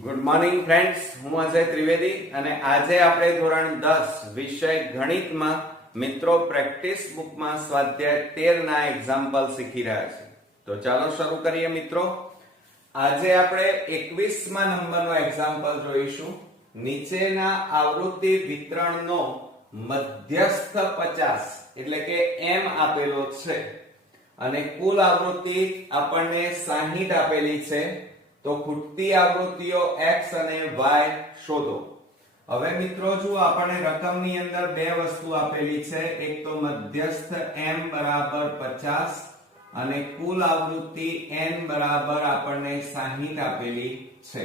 Good morning friends, હું અજય ત્રિવેદી અને આજે આપણે ધોરણ 10 વિષય ગણિતમાં મિત્રો પ્રેક્ટિસ બુકમાં સ્વાધ્યાય 13 ના એક્ઝામ્પલ શીખી રહ્યા છે. તો ચાલો શરૂ કરીએ મિત્રો. આજે આપણે 21મા નંબરનો એક્ઝામ્પલ જોઈશું. નીચેના આવૃત્તિ વિતરણનો મધ્યસ્થ 50 એટલે કે m આપેલો છે અને કુલ આવૃત્તિ આપણને 60 આપેલી છે. તો ખૂટતી આવૃત્તિઓ x અને y શોધો. હવે મિત્રો જુઓ, આપણને રકમની અંદર બે વસ્તુ આપેલી છે. એક તો મધ્યસ્થ m બરાબર 50 અને કુલ આવૃત્તિ n બરાબર આપણને 60 આપેલી છે.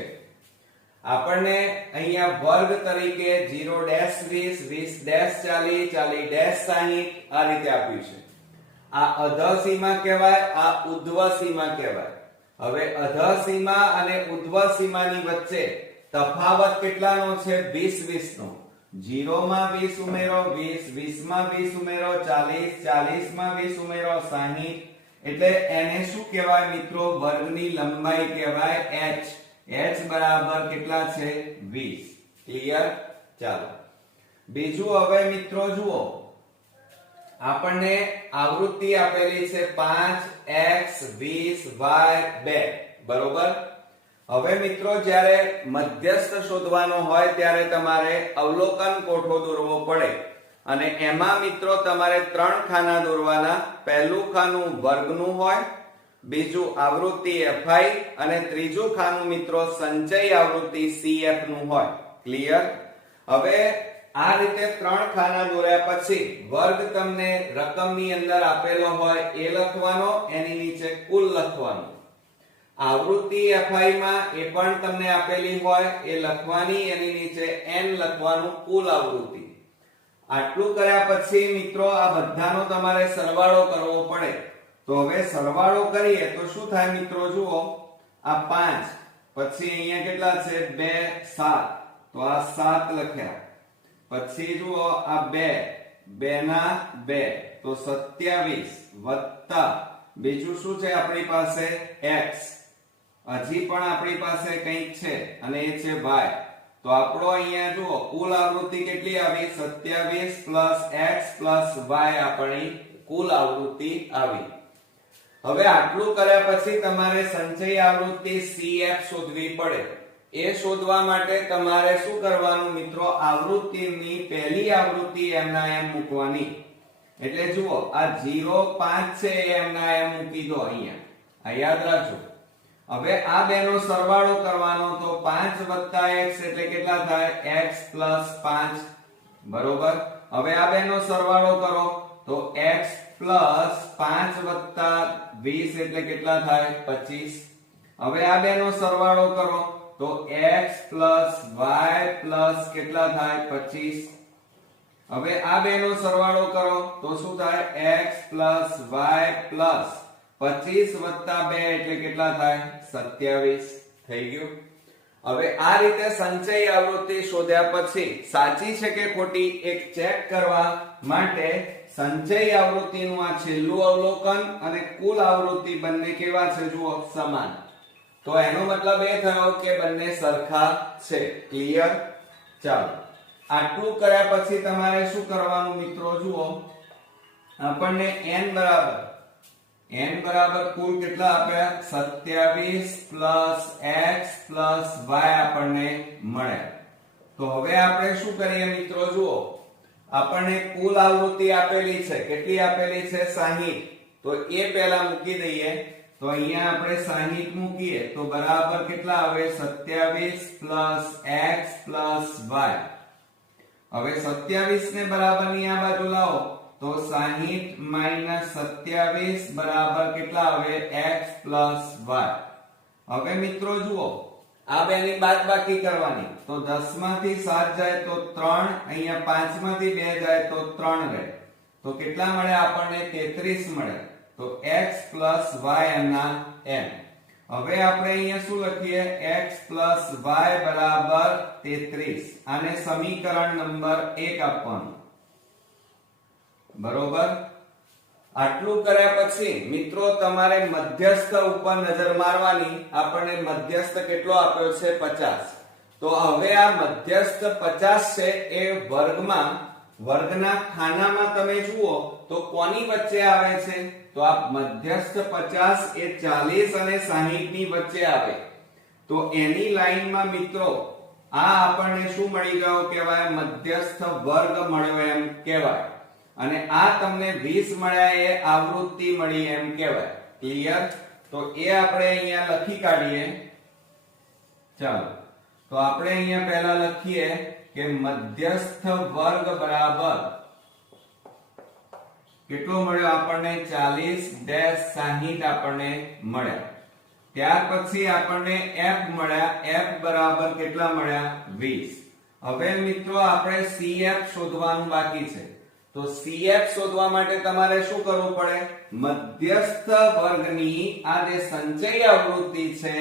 આપણને અહીંયા વર્ગ તરીકે 0 20 20 40 40 60 આ રીતે આપ્યું છે. આ અધઃ સીમા કહેવાય, આ ઉધ્વ સીમા કહેવાય. હવે અધઃ સીમા અને ઉધ્વ સીમાની વચ્ચે તફાવત કેટલાનો છે? 20 20 નો. 0 માં 20 ઉમેરો, 20 20 માં 20 ઉમેરો, 40 40 માં 20 ઉમેરો, 60. એટલે એને શું કહેવાય મિત્રો? વર્ગની લંબાઈ કહેવાય h. h બરાબર કેટલા છે? 20. ક્લિયર? ચાલો બીજું હવે મિત્રો જુઓ, આપણને આવૃત્તિ આપેલી છે 5x 20 y 2 બરોબર. હવે મિત્રો જ્યારે મધ્યસ્થ શોધવાનો હોય ત્યારે તમારે અવલોકન કોઠો દોરવો પડે અને એમાં મિત્રો તમારે 3 ખાના દોરવાના. પહેલું ખાનું વર્ગનું હોય, બીજું આવૃત્તિ fi અને ત્રીજું ખાનું મિત્રો સંચય આવૃત્તિ cf નું હોય. ક્લિયર? હવે આ રીતે 3 ખાના દોર્યા પછી વર્ગ તમને રકમની અંદર આપેલો હોય એ લખવાનો, એની નીચે કુલ લખવાનું. આવૃત્તિ fi માં એ પણ તમને આપેલી હોય એ લખવાની, એની નીચે n લખવાનું, કુલ આવૃત્તિ. આટલું કર્યા પછી મિત્રો આ બધાનો તમારે સરવાળો કરવો પડે. તો હવે સરવાળો કરીએ તો શું થાય મિત્રો? જુઓ, આ 5 પછી અહીંયા કેટલા છે? 2 7. તો આ 7 લખ્યા. પછી જુઓ આ 2 ના 2 તો 27 વત્તા બીજું શું છે આપણી પાસે? x. હજી પણ આપણી પાસે કંઈક છે અને એ છે y. તો આપણો અહીંયા જુઓ કુલ આવૃત્તિ કેટલી આવી? 27 પ્લસ x પ્લસ y આપણી કુલ આવૃત્તિ આવી. હવે આટલું કર્યા પછી તમારે સંચય આવૃત્તિ cf શોધવી પડે. એ શોધવા માટે તમારે શું કરવાનું મિત્રો? આવૃત્તિની પહેલી આવૃત્તિ m ના m મૂકવાની. એટલે જુઓ આ 0 5 છે એ m ના m મૂકી દો અહીંયા. આ યાદ રાખજો. હવે આ બેનો સરવાળો કરવાનો. તો 5 x એટલે કેટલા થાય? x 5 બરોબર. હવે આ બેનો સરવાળો કરો તો x 5 20 એટલે કેટલા થાય? 25. હવે આ બેનો સરવાળો કરો તો x y કેટલા થાય? 25. હવે આ બેનો સરવાળો કરો તો શું થાય? x y 25 2 એટલે કેટલા થાય? 27. થઈ ગયું. હવે આ રીતે સંચય આવૃત્તિ શોધ્યા પછી સાચી છે કે ખોટી એક ચેક કરવા માટે સંચય આવૃત્તિનું આ છેલ્લું અવલોકન અને કુલ આવૃત્તિ બંને કેવા છે? જુઓ, સમાન. તો એનો મતલબ એ થયો કે બંને સરખા છે. ક્લિયર? ચાલો આટલું કર્યા પછી તમારે શું કરવાનું મિત્રો? જુઓ, આપણને n બરાબર કુલ કેટલા આપ્યા? 27 x y આપણને મળ્યા. તો હવે આપણે શું કરીએ મિત્રો? જુઓ, આપણને કુલ આવૃત્તિ આપેલી છે. કેટલી આપેલી છે? 60. તો એ પહેલા મૂકી દઈએ. તો અહીંયા આપણે 60 મૂકીએ તો બરાબર કેટલા આવે? 27 x y. હવે 27 ને બરાબરની આ બાજુ લાવો તો 60 27 બરાબર કેટલા આવે? x y. હવે મિત્રો જુઓ, આ બેની બાદબાકી કરવાની. તો 10 માંથી 7 જાય તો 3, અહીંયા 5 માંથી 2 જાય તો 3 રહે. તો કેટલા મળે આપણને? 33 મળે. તો x y ના m. હવે આપણે અહીંયા શું લખીએ? x y બરાબર 33. આને સમીકરણ નંબર 1 આપવાનું. બરોબર. આટલું કર્યા પછી મિત્રો તમારે મધ્યસ્થ ઉપર નજર મારવાની. આપણને મધ્યસ્થ કેટલો આપ્યો છે 50. તો હવે આ મધ્યસ્થ 50 છે એ વર્ગના ખાનામાં તમે જુઓ તો કોની વચ્ચે આવે છે? તો આ મધ્યસ્થ 50 એ 40 અને 60 ની વચ્ચે આવે. તો એની લાઈનમાં મિત્રો આ આપણને શું મળી ગયો કહેવાય? મધ્યસ્થ વર્ગ મળ્યો એમ કહેવાય. અને આ તમને 20 મળ્યા એ આવૃત્તિ મળી એમ કહેવાય. ક્લિયર? તો એ આપણે અહીંયા લખી કાઢીએ. ચાલો તો આપણે અહીંયા પહેલા લખીએ કે મધ્યસ્થ વર્ગ બરાબર કેટલો મળ્યો આપણને? 40-60 આપણને મળ્યા. ત્યાર પછી આપણને f મળ્યા. f બરાબર કેટલા મળ્યા? 20. હવે મિત્રો આપણે CF શોધવાનું બાકી છે. તો CF શોધવા માટે તમારે શું કરવું પડે? મધ્યસ્થ વર્ગની આ જે સંચય આવૃત્તિ છે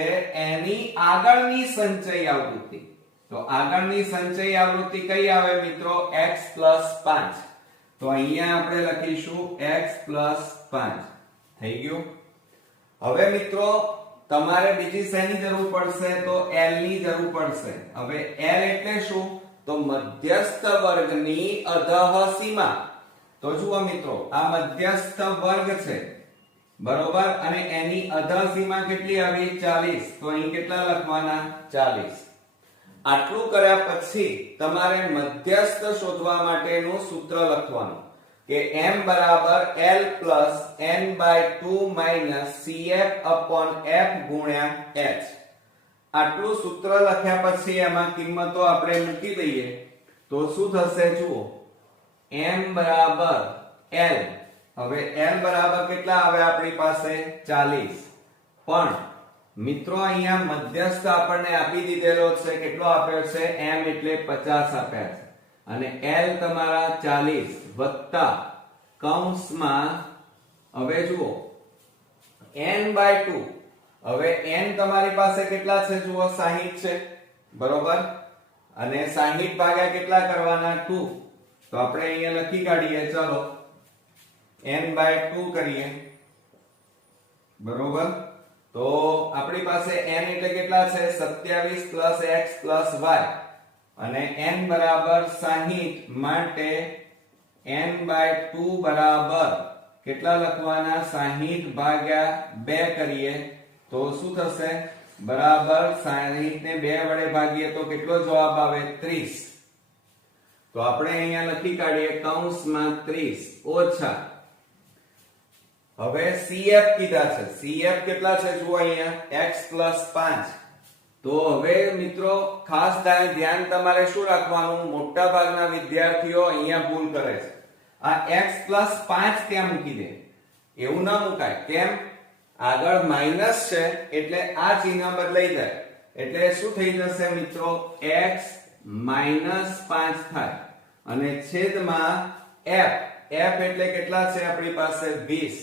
એની આગળની સંચય આવૃત્તિ. તો આગળની સંચય આવૃત્તિ કઈ આવે મિત્રો? x + 5. તો અહીંયા આપણે લખીશું x + 5. થઈ ગયું. હવે મિત્રો તમારે બીજી શેની જરૂર પડશે? તો L ની જરૂર પડશે. હવે L એટલે શું? તો મધ્યસ્થ વર્ગની અધઃ સીમા. તો જુઓ મિત્રો આ મધ્યસ્થ વર્ગ છે બરોબર, અને એની અધઃ સીમા કેટલી આવી? 40. તો અહીં કેટલા લખવાના? 40. આટલું કર્યા પછી તમારે મધ્યસ્થ શોધવા માટેનું સૂત્ર લખવાનું કે m બરાબર L plus n/2 - CF/f ગુણ્યા h. આટલું સૂત્ર લખ્યા પછી એમાં કિંમતો આપણે મૂકી દઈએ તો શું થશે? જુઓ m બરાબર L. હવે L બરાબર કેટલા આવે આપણી પાસે? 40. પણ મિત્રો અહીંયા મધ્યસ્થ આપણને આપી દીધેલો છે. કેટલો આપ્યો છે? m એટલે 50 આપ્યા છે. અને L તમારા 40 વત્તા કૌંસમાં હવે જુઓ n/2. હવે n તમારી પાસે કેટલા છે? જુઓ 60 છે બરોબર, અને 60 ભાગ્યા કેટલા કરવાના? 2. તો આપણે અહીંયા લખી કાઢીએ. ચલો n/2 કરીએ બરોબર. તો આપણી પાસે n એટલે કેટલા છે? 27 + x + y. અને n બરાબર 60 માટે n/2 બરાબર કેટલા લખવાના? 60 ભાગ્યા 2 કરીએ તો શું થશે? બરાબર 60 ને 2 વડે ભાગીએ તો કેટલો જવાબ આવે? 30. તો આપણે અહીંયા લખી કાઢીએ કૌંસમાં 30 ઓછા. હવે CF કીધા છે. CF કેટલા છે? જુઓ અહીંયા x + 5. તો હવે મિત્રો ખાસ ધ્યાન તમારે શું રાખવાનું? મોટા ભાગના વિદ્યાર્થીઓ અહીંયા ભૂલ કરે છે. આ x + 5 ત્યાં મૂકી દે. એવું ના મુકાય. કેમ? આગળ માઈનસ છે એટલે આ ચિહ્ન બદલાઈ જાય. એટલે શું થઈ જશે મિત્રો? x - 5 થાય. અને છેદમાં f. f એટલે કેટલા છે આપણી પાસે? 20.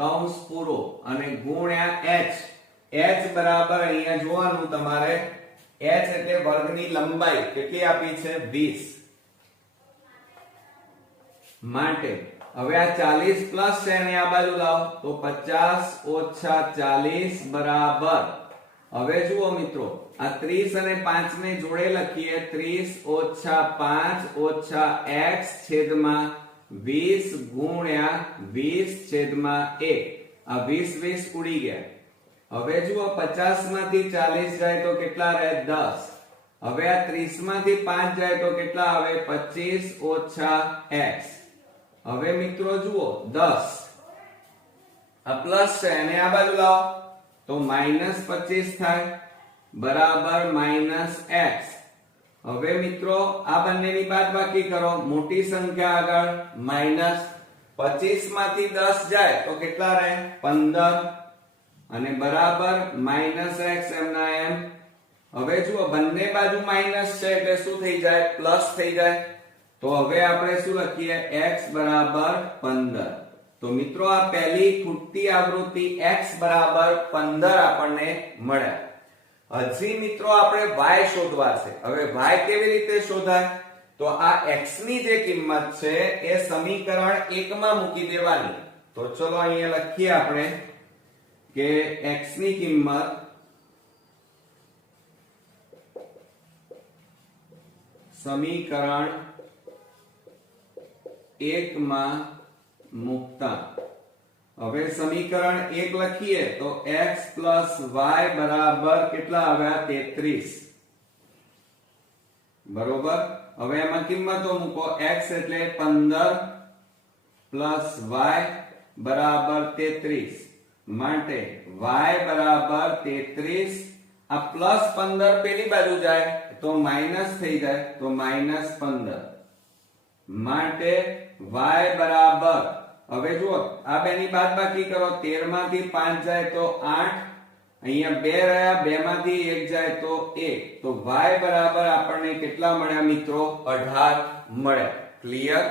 કૌંસ પૂરો અને ગુણ્યા h. h બરાબર અહીંયા જોવાનું તમારે. h એટલે વર્ગની લંબાઈ કેટલી આપી છે? 20. માટે હવે આ 40 પ્લસ છે અને આ બાજુ લાવો તો 50 ઓછા 40 બરાબર. હવે જુઓ મિત્રો આ 30 અને 5 ને જોડે લખીએ. 30 ઓછા 5 ઓછા x છેદમાં 20 ગુણ્યા 20 છેદમાં 1. આ 20 20 ઉડી ગયા. હવે જુઓ 50 માંથી 40 જાય તો કેટલા રહે? 10. હવે આ 30 માંથી 5 જાય તો કેટલા આવે? 25 ઓછા x. હવે મિત્રો જુઓ 10 આ પ્લસ છે અને આ બાજુ લાવો તો -25 થાય બરાબર -x. હવે મિત્રો આ બંનેની બાદબાકી કરો. મોટી સંખ્યા આગળ માઈનસ. 25 માંથી 10 જાય તો કેટલા રહે? 15 અને બરાબર -x એમના એમ. હવે જુઓ બંને બાજુ માઈનસ છે એટલે શું થઈ જાય? પ્લસ થઈ જાય. તો હવે આપણે શું લખીએ? x બરાબર 15. તો મિત્રો આ પહેલી ખૂટતી આવૃત્તિ x બરાબર 15 આપણને મળ્યા. હજી મિત્રો આપણે y શોધવા છે. હવે y કેવી રીતે શોધાય? તો આ x ની જે કિંમત છે એ સમીકરણ 1 માં મૂકી દેવાની. તો ચલો અહીંયા લખીએ આપણે કે x ની કિંમત સમીકરણ 1 માં મૂકતા. હવે સમીકરણ 1 લખીએ તો x y બરાબર કેટલા આવ્યા 33 બરોબર. હવે એમાં કિંમતો મૂકો. x એટલે 15 પ્લસ y બરાબર 33 માટે y બરાબર 33. આ પ્લસ 15 પેલી બાજુ જાય તો માઈનસ થઈ જાય તો માઈનસ 15 માટે y બરાબર, હવે જુઓ આ બેની બાદબાકી કરો. 13 માંથી 5 જાય તો 8, અહીંયા 2 રહ્યા, 2 માંથી 1 જાય તો 1. તો y બરાબર આપણને કેટલા મળ્યા મિત્રો? 18 મળ્યા. ક્લિયર?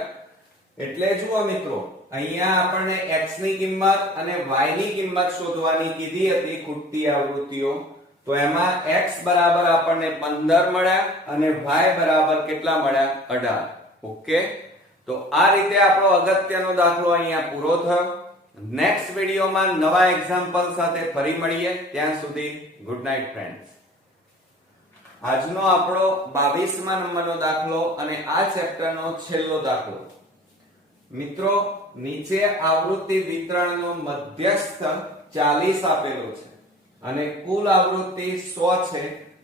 એટલે જુઓ મિત્રો, અહીંયા આપણને x ની કિંમત અને y ની કિંમત શોધવાની કીધી હતી ખૂટતી આવૃત્તિઓ. તો એમાં x બરાબર આપણને 15 મળ્યા અને y બરાબર કેટલા મળ્યા? 18. ઓકે, તો આ રીતે આપણો અગત્યનો દાખલો અહીંયા પૂરો થયો. નેક્સ્ટ વિડિયોમાં નવા એક્ઝામ્પલ સાથે ફરી મળીએ. ત્યાં સુધી ગુડ નાઇટ ફ્રેન્ડ્સ. આજનો આપણો 22મા નંબરનો દાખલો અને આ ચેપ્ટરનો છેલ્લો દાખલો. મિત્રો, નીચે આવૃત્તિ વિતરણનો મધ્યસ્થ 40 આપેલો છે અને કુલ આવૃત્તિ 100 છે.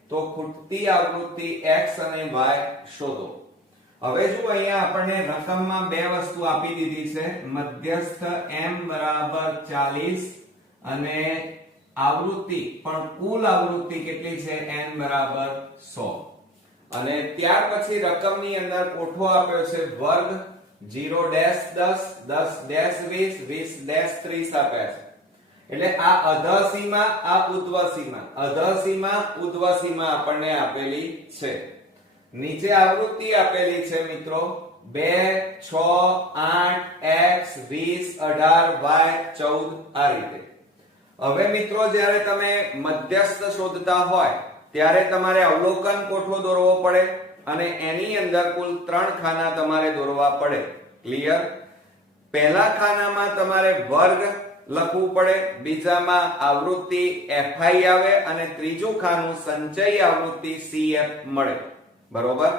તો ખૂટતી આવૃત્તિ x અને y શોધો. હવે જો અહીંયા આપણને રકમમાં બે વસ્તુ આપી દીધી છે. મધ્યસ્થ m બરાબર 40 અને આવૃત્તિ પણ કુલ આવૃત્તિ કેટલી છે? n બરાબર 100. અને ત્યાર પછી રકમની અંદર કોઠો આપ્યો છે વર્ગ 0 ડેશ 10 10 ડેશ 20 20 ડેશ 30 આપ્યા છે. એટલે આ અધઃ સીમા, આ ઉધ્વ સીમા, અધઃ સીમા ઉધ્વ સીમા આપણને આપેલી છે. નીચે આવૃત્તિ આપેલી છે મિત્રો 2 6 8 x 20 18 y 14 આ રીતે. હવે મિત્રો, જ્યારે તમે મધ્યસ્થ શોધતા હોય ત્યારે તમારે અવલોકન કોઠો દોરવો પડે અને એની અંદર કુલ 3 ખાના તમારે દોરવા પડે. ક્લિયર? પહેલા ખાનામાં તમારે વર્ગ લખવું પડે, બીજામાં આવૃત્તિ fi આવે અને ત્રીજું ખાનું સંચય આવૃત્તિ cf મળે. બરોબર?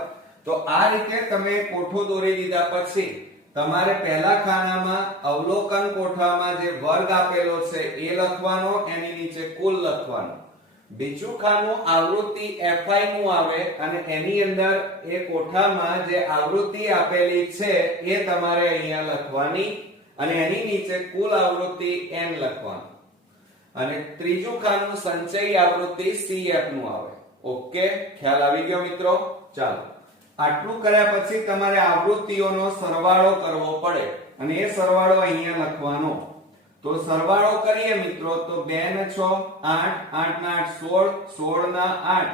તો આ રીતે તમે કોઠો દોરી દીધા પછી તમારે પહેલા ખાનામાં અવલોકન કોઠામાં જે વર્ગ આપેલો છે એ લખવાનો, એની નીચે કુલ લખવાનો. બીજું ખાનું આવૃત્તિ fi નું આવે અને એની અંદર એ કોઠામાં જે આવૃત્તિ આપેલી છે એ તમારે અહીંયા લખવાની અને એની નીચે કુલ આવૃત્તિ n લખવાનું. અને ત્રીજું ખાનું સંચય આવૃત્તિ cf નું આવે. ઓકે, ખ્યાલ આવી ગયો મિત્રો? ચાલો, આટલું કર્યા પછી તમારે આવૃત્તિઓનો સરવાળો કરવો પડે અને એ સરવાળો અહીંયા લખવાનો. તો સરવાળો કરીએ મિત્રો તો 2 ને 6 8 8 ના 8 16 16 ના 8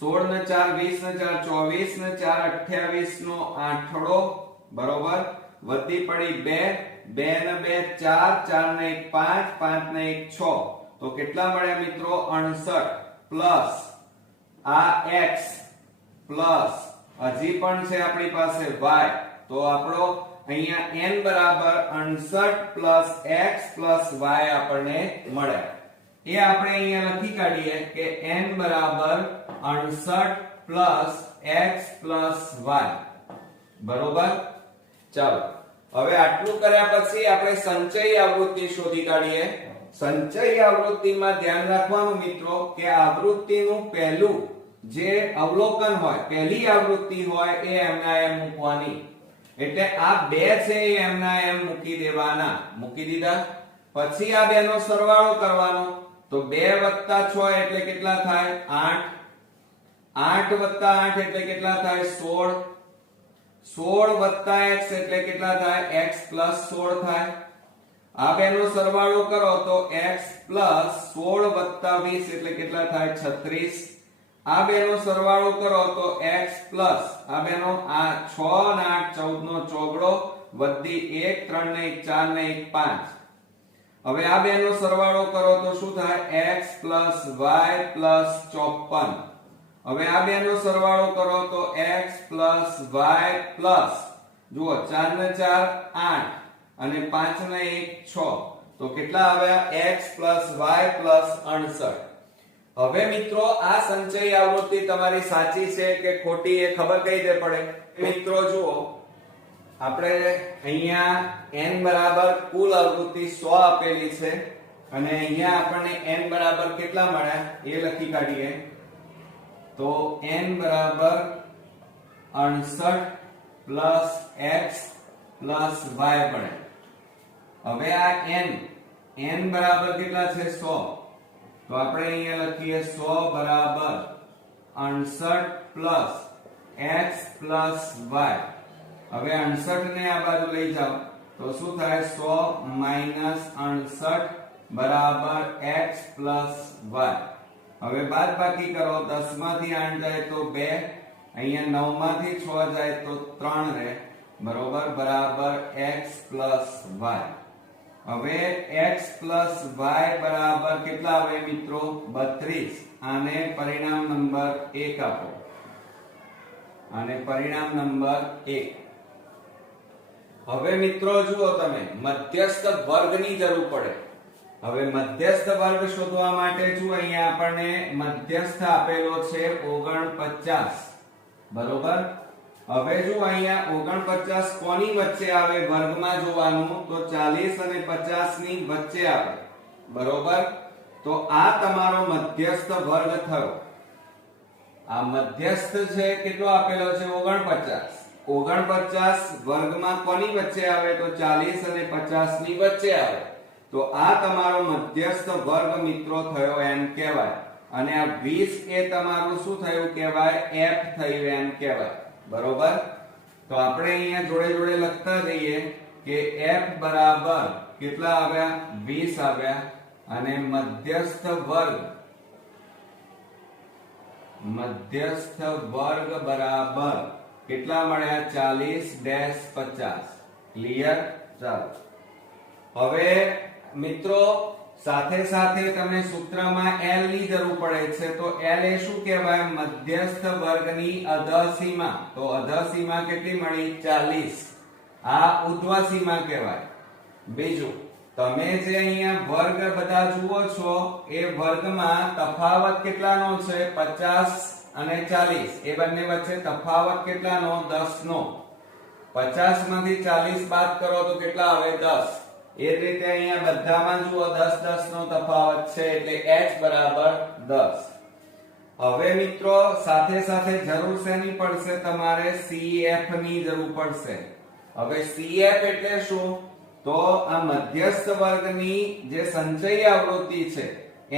16 ને 4 20 ને 4 24 ને 4 28 નો આઠડો. બરોબર? વધી પડી 2 2 ને 2 4 4 ને 1 5 5 ને 1 6. તો કેટલા મળ્યા મિત્રો? 68 પ્લસ આ x પ્લસ હજી પણ છે આપણી પાસે y. તો આપણો અહીંયા n બરાબર 68 પ્લસ x પ્લસ y આપણને મળ્યા. એ આપણે અહીંયા લખી કાઢીએ કે n બરાબર 68 પ્લસ x પ્લસ y. બરોબર? ચાલો, હવે આટલું કર્યા પછી આપણે સંચય આવૃત્તિ શોધી કાઢીએ. સંચય આવૃત્તિમાં ધ્યાન રાખવાનું મિત્રો કે આવૃત્તિનું પહેલું જે અવલોકન હોય, પહેલી આવૃત્તિ હોય એ એમના એમ મૂકવાની. એટલે આ બે છે એ એમના એમ મૂકી દેવાના. મૂકી દીધા પછી આ બેનો સરવાળો કરવાનો. તો 2 + 6 એટલે કેટલા થાય? 8. 8 + 8 એટલે કેટલા થાય? 16. 16 + x એટલે કેટલા થાય? x + 16 થાય. આ બેનો સરવાળો કરો તો x + 16 + 20 એટલે કેટલા થાય? 36. આ બેનો સરવાળો કરો તો x પ્લસ આ બેનો આ 6 ને 8 14 નો ચોગડો વધી 1 3 ને 1 4 ને 1 5. હવે આ બેનો સરવાળો કરો તો શું થાય? x + y + 54. હવે આ બેનો સરવાળો કરો તો x plus y plus જુઓ 4 ને 4 8 અને 5 ને 1 6 તો કેટલા આવ્યા x plus y plus 68. હવે મિત્રો આ સંચય આવૃત્તિ તમારી સાચી છે કે ખોટી એ ખબર કઈ રીતે પડે? મિત્રો જુઓ આપણે અહીંયા n બરાબર કુલ આવૃત્તિ 100 આપેલી છે અને અહીંયા આપણને n બરાબર કેટલા મળ્યા એ લખી કાઢીએ તો n બરાબર 68 plus x plus y મળે. હવે આ n બરાબર કેટલા છે 100 તો આપણે અહીંયા લખીએ 100 બરાબર 68 plus x plus y. હવે 68 ને આ બાજુ લઈ જાઓ તો શું થાય 100 minus 68 બરાબર x plus y. હવે બાદબાકી કરો 10 માંથી 8 જાય તો 2 અહીંયા 9 માંથી 6 જાય તો 3 રહે બરોબર બરાબર x plus y. હવે x plus y બરાબર કેટલા આવે મિત્રો 32. આને પરિણામ નંબર 1 આપો અને પરિણામ નંબર 1. હવે મિત્રો જુઓ તમે મધ્યસ્થ વર્ગની જરૂર પડે. હવે મધ્યસ્થ વર્ગ શોધવા માટે જો અહીંયા આપણને મધ્યસ્થ આપેલો છે 49 બરોબર. હવે જો અહીંયા 49 કોની વચ્ચે આવે વર્ગમાં જોવાનું તો 40 અને 50 ની વચ્ચે આવે બરોબર. તો આ તમારો મધ્યસ્થ વર્ગ થયો. આ મધ્યસ્થ છે કેટલો આપેલો છે 49. 49 વર્ગમાં કોની વચ્ચે આવે તો 40 અને 50 ની વચ્ચે આવે. તો આ તમારો મધ્યસ્થ વર્ગ મિત્રો થયો એમ કહેવાય. અને આ 20 એ તમારું શું થયું કહેવાય f થયું એમ કહેવાય બરોબર. તો આપણે અહીંયા જોડે જોડે લખતા જઈએ કે f બરાબર કેટલા આવ્યા 20 આવ્યા અને મધ્યસ્થ વર્ગ બરાબર કેટલા મળ્યા 40-50. ક્લિયર? ચાલો હવે મિત્રો સાથે સાથે તમને સૂત્રમાં L ની જરૂર પડે છે તો L એ શું કહેવાય મધ્યસ્થ વર્ગની અધઃસીમા. તો અધઃસીમા કેટલી મળી 40. આ ઉર્ધ્વ સીમા કહેવાય. બીજું તમે જે અહીંયા વર્ગ બધા જુઓ છો એ વર્ગમાં તફાવત કેટલાનો છે 50 અને 40. એ બંને વચ્ચે તફાવત કેટલાનો 10 નો. 50 માંથી 40 બાદ કરો તો કેટલા આવે 10. એ જ રીતે અહીંયા બધામાં જુઓ 10 નો તફાવત છે એટલે h બરાબર 10. હવે મિત્રો સાથે સાથે જરૂર શેની પડશે તમારે CF ની જરૂર પડશે. હવે CF એટલે શું તો આ મધ્યસ્થ વર્ગની જે સંચય આવૃત્તિ છે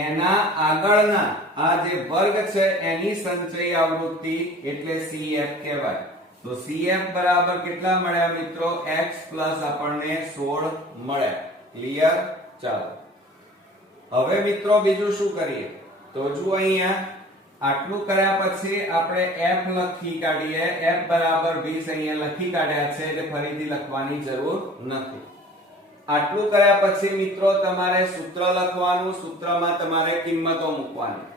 એના આગળના આ જે વર્ગ છે એની સંચય આવૃત્તિ એટલે CF કહેવાય. તો CF બરાબર કેટલા મળ્યા મિત્રો x પ્લસ આપણને 16 મળ્યા. ક્લિયર? ચાલો હવે મિત્રો બીજું શું કરીએ તો જો અહીંયા આટલું કર્યા પછી આપણે f લખી કાઢીએ. f બરાબર 20 અહીંયા લખી કાઢ્યા છે એટલે ફરીથી લખવાની જરૂર નથી. આટલું કર્યા પછી મિત્રો તમારે સૂત્ર લખવાનું. સૂત્રમાં તમારે કિંમતો મૂકવાની.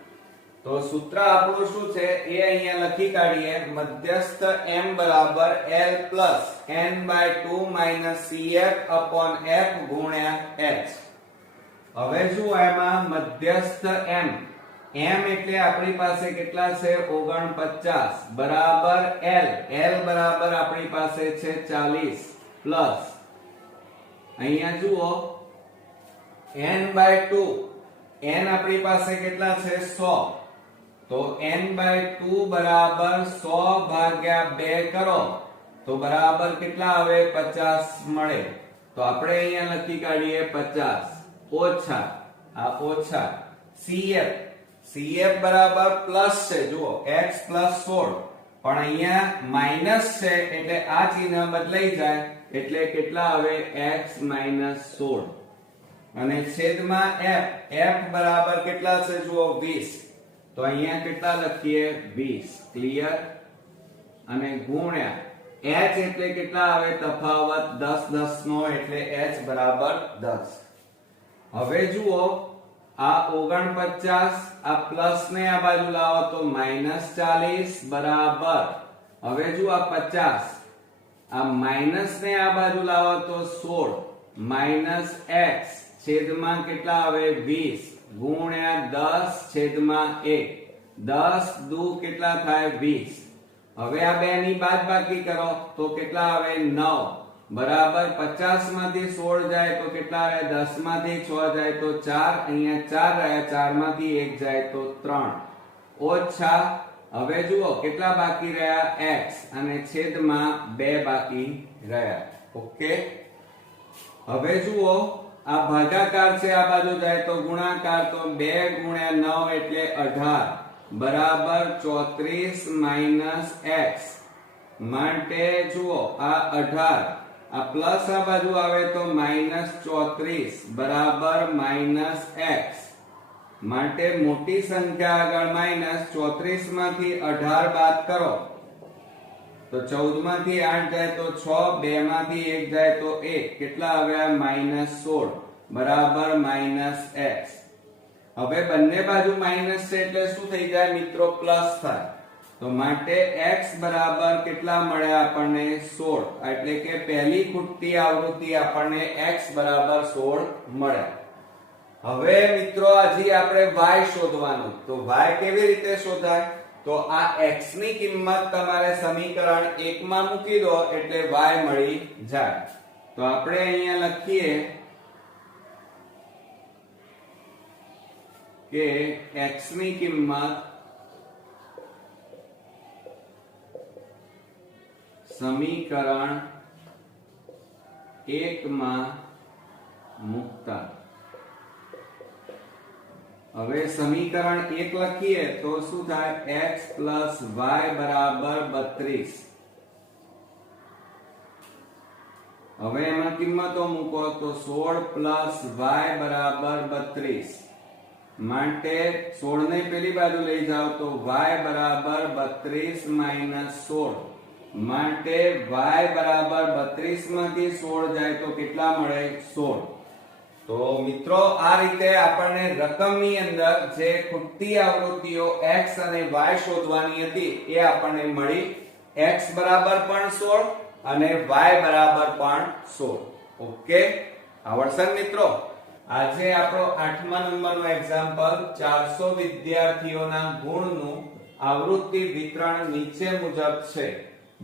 તો સૂત્ર આપણું શું છે એ અહીંયા લખી કાઢીએ. મધ્યસ્થ m બરાબર l plus n/2 minus cf upon f ગુણ્યા h. હવે જો એમાં મધ્યસ્થ m એટલે આપણી પાસે કેટલા છે 49 બરાબર l બરાબર આપણી પાસે છે 40 પ્લસ અહીંયા જુઓ n/2 n આપણી પાસે કેટલા છે 100. તો n/2 બરાબર 100 ભાગ્યા 2 કરો તો બરાબર કેટલા આવે 50 મળે. તો આપણે અહીંયા લખી કાઢીએ 50 ઓછા આ ઓછા CF બરાબર પ્લસ છે જુઓ x પ્લસ 16 પણ અહીંયા માઈનસ છે એટલે આ ચિહ્ન બદલાઈ જાય એટલે કેટલા આવે x માઈનસ 16 અને છેદમાં f બરાબર કેટલા છે જુઓ 20. તો અહીંયા કેટલા લખીએ 20. ક્લિયર? અને ગુણ્યા h એટલે કેટલા આવે તફાવત 10 નો એટલે h બરાબર 10. હવે જુઓ આ 49, આ પ્લસ ને આ બાજુ લાવો તો -40 બરાબર, હવે જો આ 50, આ માઇનસ ને આ બાજુ લાવો તો 16 -x છેદમાં કેટલા આવે 20 ગુણ્યા 10 છેદમાં 1, 10 દુ કેટલા થાય 20. હવે આ બે ની બાદબાકી કરો તો કેટલા આવે 9 બરાબર 50 માંથી 16 જાય તો કેટલા આવે 10 માંથી 6 જાય તો 4, અહીંયા 4 રહ્યા, 4 માંથી 1 જાય તો 3 ઓછા, હવે જુઓ કેટલા બાકી રહ્યા x અને છેદમાં 2 બાકી રહ્યા. ઓકે, હવે જુઓ આ ભાગાકાર છે, આ બાજુ જાય તો ગુણાકાર, તો 2 ગુણ્યા 9 એટલે 18 બરાબર 34 x માટે જુઓ આ 18, આ પ્લસ આ બાજુ આવે તો -34 બરાબર -x માટે મોટી સંખ્યા આગળ -34 માંથી 18 બાદ કરો તો 14 માંથી 8 જાય તો 6, 2 માંથી 1 જાય તો 1, કેટલા આવ્યા -16 બરાબર -x. હવે બંને બાજુ માઈનસ છે એટલે શું થઈ જાય મિત્રો પ્લસ થાય, તો માટે x બરાબર કેટલા મળ્યા આપણને 16, એટલે કે પહેલી ખૂટતી આવૃત્તિ આપણને x બરાબર 16 મળ્યા. હવે મિત્રો હજી આપણે y શોધવાનું, તો y કેવી રીતે શોધાય, તો આ x ની કિંમત તમારે સમીકરણ 1 માં મૂકી દો એટલે y મળી જાય. તો આપણે અહીંયા લખીએ કે x ની કિંમત સમીકરણ 1 માં મૂકતા, હવે સમીકરણ 1 લખીએ તો શું થાય x y બરાબર 32. હવે એમાં કિંમતો મૂકો તો 16 y બરાબર 32 માટે 16 ને પેલી બાજુ લઈ જાઓ તો y બરાબર 32 16 માટે y બરાબર 32 માંથી 16 જાય તો કેટલા મળે 16. તો મિત્રો આ રીતે આપણને રકમની અંદર જે ખૂટતી આવૃત્તિઓ x અને y શોધવાની હતી એ આપણને મળી, x બરાબર પણ 16 અને y બરાબર પણ 16. ઓકે, આવડશે મિત્રો. આજે આપણો 8મા નંબરનો એક્ઝામ્પલ 400 વિદ્યાર્થીઓના ગુણનું આવૃત્તિ વિતરણ નીચે મુજબ છે.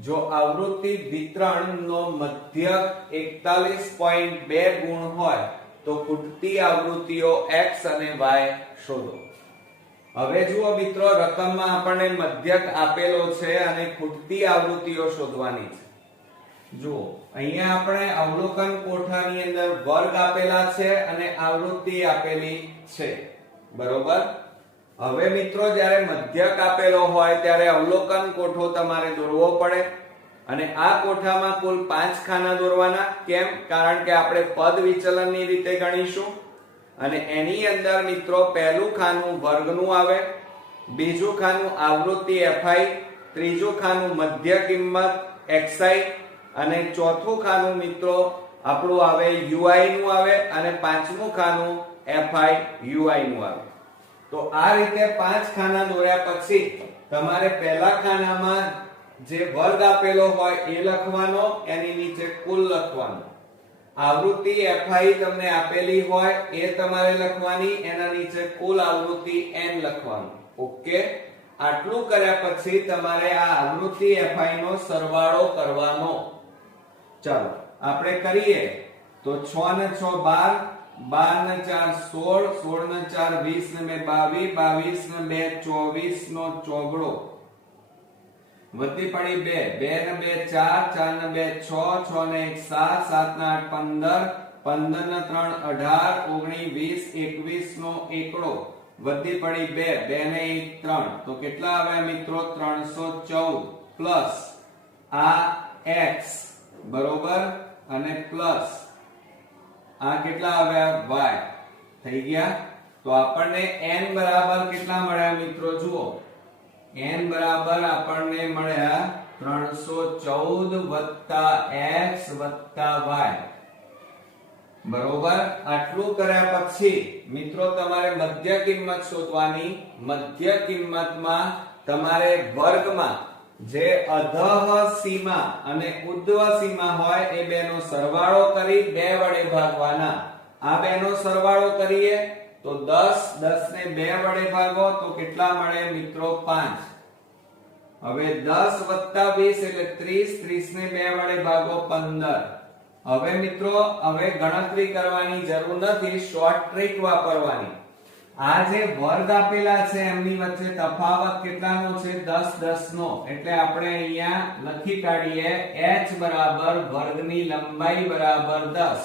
જો આવૃત્તિ વિતરણનો મધ્યક 41.2 ગુણ હોય તો ખૂટતી આવૃત્તિઓ x અને y શોધો. હવે જુઓ મિત્રો, રકમમાં આપણને મધ્યક આપેલો છે અને ખૂટતી આવૃત્તિઓ શોધવાની છે. જુઓ અહીંયા આપણે અવલોકન કોઠાની અંદર વર્ગ આપેલા છે અને આવૃત્તિ આપેલી છે, બરોબર. હવે મિત્રો જ્યારે મધ્યક આપેલો હોય ત્યારે અવલોકન કોઠો તમારે દોરવો પડે અને આ કોઠામાં કુલ 5 ખાના દોરવાના. કેમ? કારણ કે આપણે પદ વિચલનની રીતે ગણીશું અને એની અંદર મિત્રો પહેલું ખાનું વર્ગનું આવે, બીજું ખાનું આવૃત્તિ fi, ત્રીજું ખાનું મધ્ય કિંમત xi અને ચોથું ખાનું મિત્રો આપણું આવે ui નું આવે અને પાંચમું ખાનું fi ui નું આવે. તો આ રીતે 5 ખાના દોર્યા પછી તમારે પહેલા ખાનામાં જે વર્ગ આપેલો હોય એ લખવાનો, એની નીચે કુલ લખવાનું. આવૃત્તિ fi તમને આપેલી હોય એ તમારે લખવાની, એના નીચે કુલ આવૃત્તિ n લખવાનું. ઓકે, આટલું કર્યા પછી તમારે આ આવૃત્તિ fi નો સરવાળો કરવાનો. ચાલો આપણે કરીએ તો 6 ને 6 12, 12 ને 4 16, 16 ને 4 20 ને 2 22, 22 ને 2 24 નો ચોગડો વધી પડી 2, 2 ને 2 4, 4 ને 2 6, 6 ને 1 7, 7 ને 8 15, 15 ને 3 18, 19 20 21 નો એકડો વધી પડી 2, 2 ને 1 3, તો કેટલા આવ્યા મિત્રો 314 પ્લસ આ x બરોબર અને પ્લસ આ કેટલા આવ્યા y થઈ ગયા. તો આપણને n બરાબર કેટલા મળ્યા મિત્રો જુઓ, n બરાબર આપણને મળ્યા 314 વત્તા x વત્તા y. બરોબર. આટલું કર્યા પછી મિત્રો તમારે મધ્ય કિંમત શોધવાની. મધ્ય કિંમતમાં તમારે વર્ગમાં જે અધઃ સીમા અને ઉર્ધ્વ સીમા હોય એ બેનો સરવાળો કરી 2 વડે ભાગવાના. આ બેનો સરવાળો કરીએ તો 10, 10 ને 2 વડે ભાગો તો કેટલા મળે મિત્રો? 5. હવે 10 વત્તા 20 એટલે 30, 30 ને 2 વડે ભાગો 15. હવે મિત્રો હવે ગણતરી કરવાની જરૂર નથી, શોર્ટ ટ્રીક વાપરવાની. આ જે વર્ગ આપેલા છે એમની વચ્ચે તફાવત કેટલાનો છે? 10, 10 નો. એટલે આપણે અહીંયા લખી કાઢીએ h બરાબર વર્ગની લંબાઈ બરાબર 10.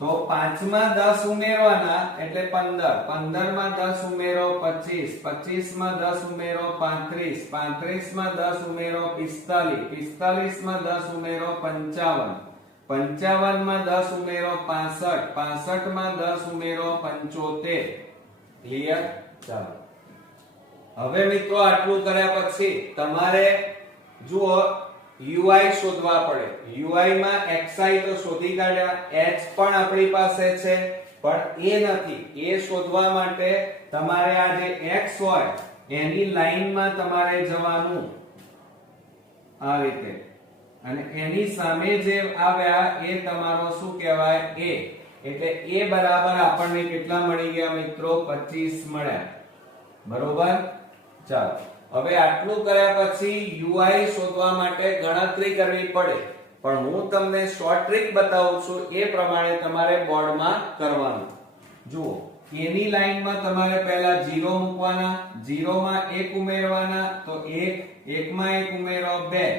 તો 5 માં 10 ઉમેરવાના એટલે 15, 15 માં 10 ઉમેરો 25, 25 માં 10 ઉમેરો 35, 35 માં 10 ઉમેરો 45, 45 માં 10 ઉમેરો 55, 55 માં 10 ઉમેરો 65, 65 માં 10 ઉમેરો 75. ક્લિયર? ચાલો હવે મિત્રો આટલું કર્યા પછી તમારે જુઓ ui શોધવા પડે. ui માં xi તો શોધી કાઢ્યા, h પણ આપણી પાસે છે પણ a નથી. a શોધવા માટે તમારે આ જે x હોય એની લાઈનમાં તમારે જવાનું આ રીતે, અને એની સામે જે આવ્યા એ તમારો શું કહેવાય? a. એટલે a બરાબર આપણને કેટલા મળી ગયા મિત્રો? 25 મળ્યા. બરોબર. ચાલો હવે આટલું કર્યા પછી ui શોધવા માટે ગણતરી કરવી પડે, પણ હું તમને શોર્ટ ટ્રીક બતાવું છું એ પ્રમાણે તમારે બોર્ડમાં કરવાનું. જુઓ a ની લાઈનમાં તમારે પહેલા 0 મૂકવાના, 0 માં 1 ઉમેરવાના તો 1, 1 માં 1 ઉમેરો 2,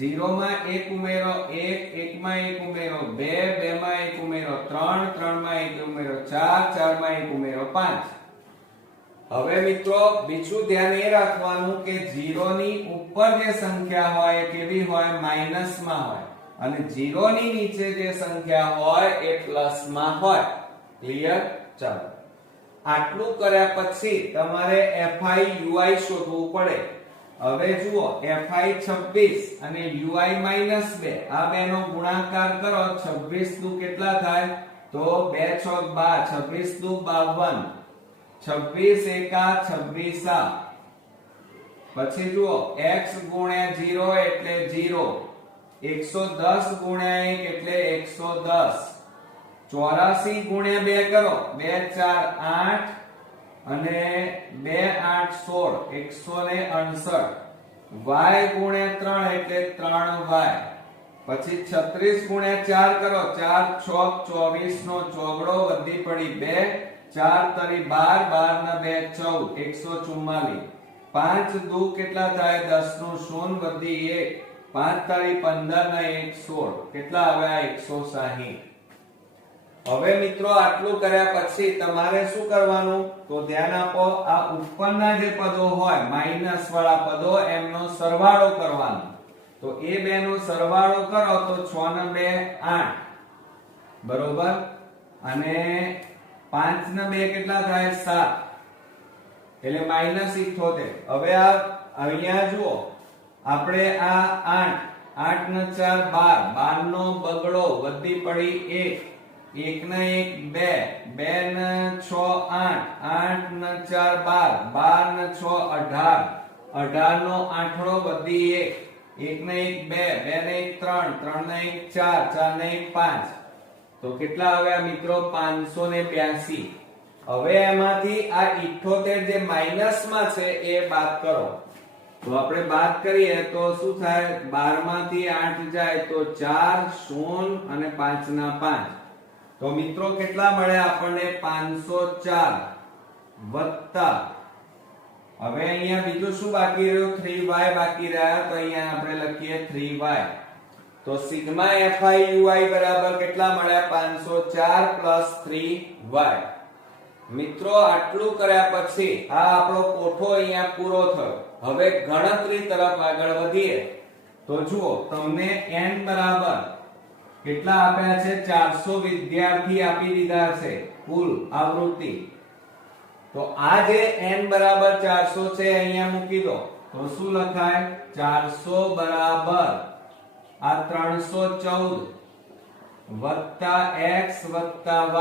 0 માં 1 ઉમેરો 1, 1 માં 1 ઉમેરો 2, 2 માં 1 ઉમેરો 3, 3 માં 1 ઉમેરો 4, 4 માં 1 ઉમેરો 5. હવે મિત્રો બીજું ધ્યાન એ રાખવાનું કે 0 ની ઉપર જે સંખ્યા હોય એ કેવી હોય? માઈનસ માં હોય, અને 0 ની નીચે જે સંખ્યા હોય એ પ્લસ માં હોય. ક્લિયર? ચાલો આટલું કર્યા પછી તમારે fi ui શોધવું પડે. હવે જુઓ fi 26 અને ui -2 આ બેનો ગુણાકાર કરો. 26 દુ કેટલા થાય? તો 2 ચોક 12, 26 દુ 52, 26 એકા 26 આ. પછી જુઓ x ગુણ્યા 0 એટલે 0, 110 ગુણ્યા 1 એટલે 110, 84 ગુણ્યા 2 કરો 2 4 8 અને 2 8 16, 169. y ગુણ્યા 3 એટલે 3y. પછી 36 ગુણ્યા 4 કરો 4 છોક 24 નો ચોગડો વધી પડી 2, 4 તરી 12, 12 ના 2 14, 144. 5 દુ કેટલા થાય? 10 નું શૂન વધી 1, 5 તરી 15 ના 1 16. કેટલા આવ્યા? 160. હવે મિત્રો આટલું કર્યા પછી તમારે શું કરવાનું? તો ધ્યાન આપો, આ ઉપરના જે પદો હોય માઈનસ વાળા પદો એમનો સરવાળો કરવાનો. તો એ બેનો સરવાળો કરો તો 6 ને 2 8. બરોબર. અને 5 ને 2 કેટલા થાય? 7, એટલે -78. હવે આ અહીંયા જુઓ આપણે આ 8, 8 ને 4 12, 12 નો બગડો વધી પડી 1, 1 ને 1 2, 2 ને 6 8, 8 ને 4 12, 12 ને 6 18, 18 નો આઠડો વધી 1, 1 ને 1 2, 2 ને 1 3, 3 ને 1 4, 4 ને 1 5. તો કેટલા આવ્યા મિત્રો? 582. હવે એમાંથી આ 78 જે માઈનસ માં છે એ બાદ કરો. તો આપણે બાદ કરીએ તો શું થાય? 12 માંથી 8 જાય તો 4, 0 અને 5 ના 5. તો મિત્રો કેટલા મળ્યા આપણને? 504 વત્તા, હવે અહીંયા બીજું શું બાકી રહ્યું? 3y બાકી રહ્યા. તો અહીંયા આપણે લખીએ 3y. તો સિગ્મા fi ui બરાબર કેટલા મળ્યા? 504 3y. મિત્રો આટલું કર્યા પછી આ આપણો કોઠો અહીંયા પૂરો થયો. હવે ગણતરી તરફ આગળ વધીએ. તો જુઓ તમને n બરાબર કેટલા આપ્યા છે? 400 વિદ્યાર્થી આપી દીધા છે કુલ આવૃત્તિ. તો આ જે n બરાબર 400 છે અહીંયા મૂકી દો તો શું લખાય? 400 બરાબર આ 314 વત્તા x વત્તા y.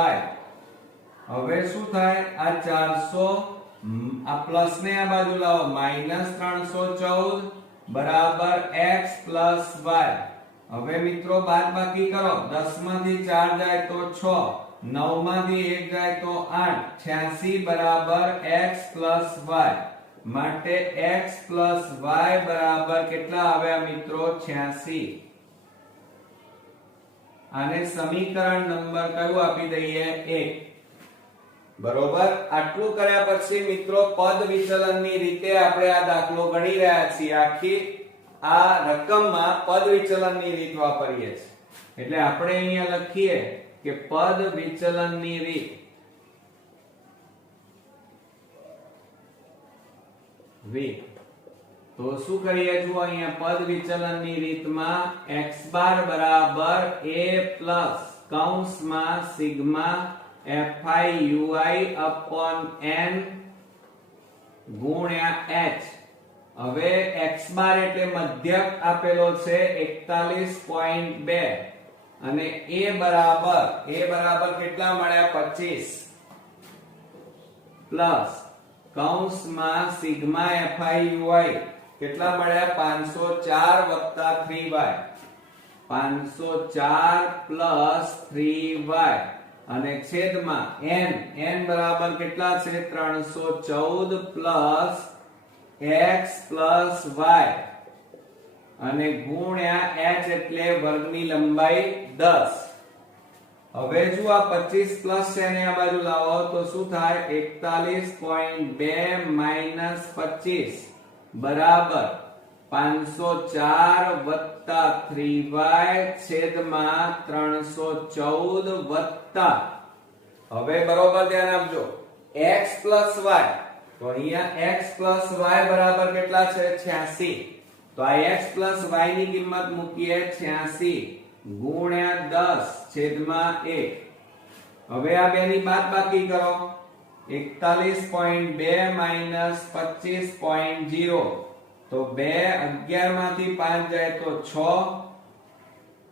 હવે શું થાય? આ 400 આ પ્લસ ને આ બાજુ લાવો, -314 બરાબર x પ્લસ y. હવે મિત્રો બાદબાકી કરો, 10 માંથી 4 જાય તો 6, 9 માંથી 1 જાય તો 8, 86 બરાબર x પ્લસ y. માટે x પ્લસ y બરાબર કેટલા આવ્યા મિત્રો? 86. આને સમીકરણ નંબર કયું આપી દઈએ? 1. બરોબર. આટલું કર્યા પછી મિત્રો પદ વિચલનની રીતે આપણે આ દાખલો ગણી રહ્યા છીએ. આખી આ રકમમાં પદ વિચલનની રીત વાપરીએ છીએ. એટલે આપણે અહીંયા લખીએ કે પદ વિચલનની રીત. તો શું કરીએ? જુઓ અહીંયા પદ વિચલનની રીતમાં x બાર બરાબર a પ્લસ કૌંસમાં sigma fi ui upon n ગુણ્યા h. હવે x બાર એટલે મધ્યક આપેલો છે 41.2 અને a બરાબર કેટલા મળ્યા? 25 પ્લસ કૌંસમાં સિગ્મા fi ui કેટલા મળ્યા? 504 વત્તા 3y. 504 પ્લસ 3y અને છેદમાં n બરાબર કેટલા છે? 314 પ્લસ x પ્લસ y અને ગુણ્યા h એટલે વર્ગની લંબાઈ 10. હવે જો આ 25 પ્લસ છે ને આ બાજુ લાવો તો શું થાય? 41.2 માઈનસ 25 બરાબર 504 વત્તા 3y છેદમાં 314 વત્તા. હવે બરોબર ધ્યાન આપજો, x પ્લસ y. તો અહીંયા x પ્લસ y બરાબર કેટલા છે? 86. તો આ x પ્લસ y ની કિંમત મૂકીએ 86 ગુણ્યા 10 છેદમાં 1. હવે આ બેની બાદબાકી કરો, 41.2 માઈનસ 25.0 તો 2 11 માંથી 5 જાય તો 6,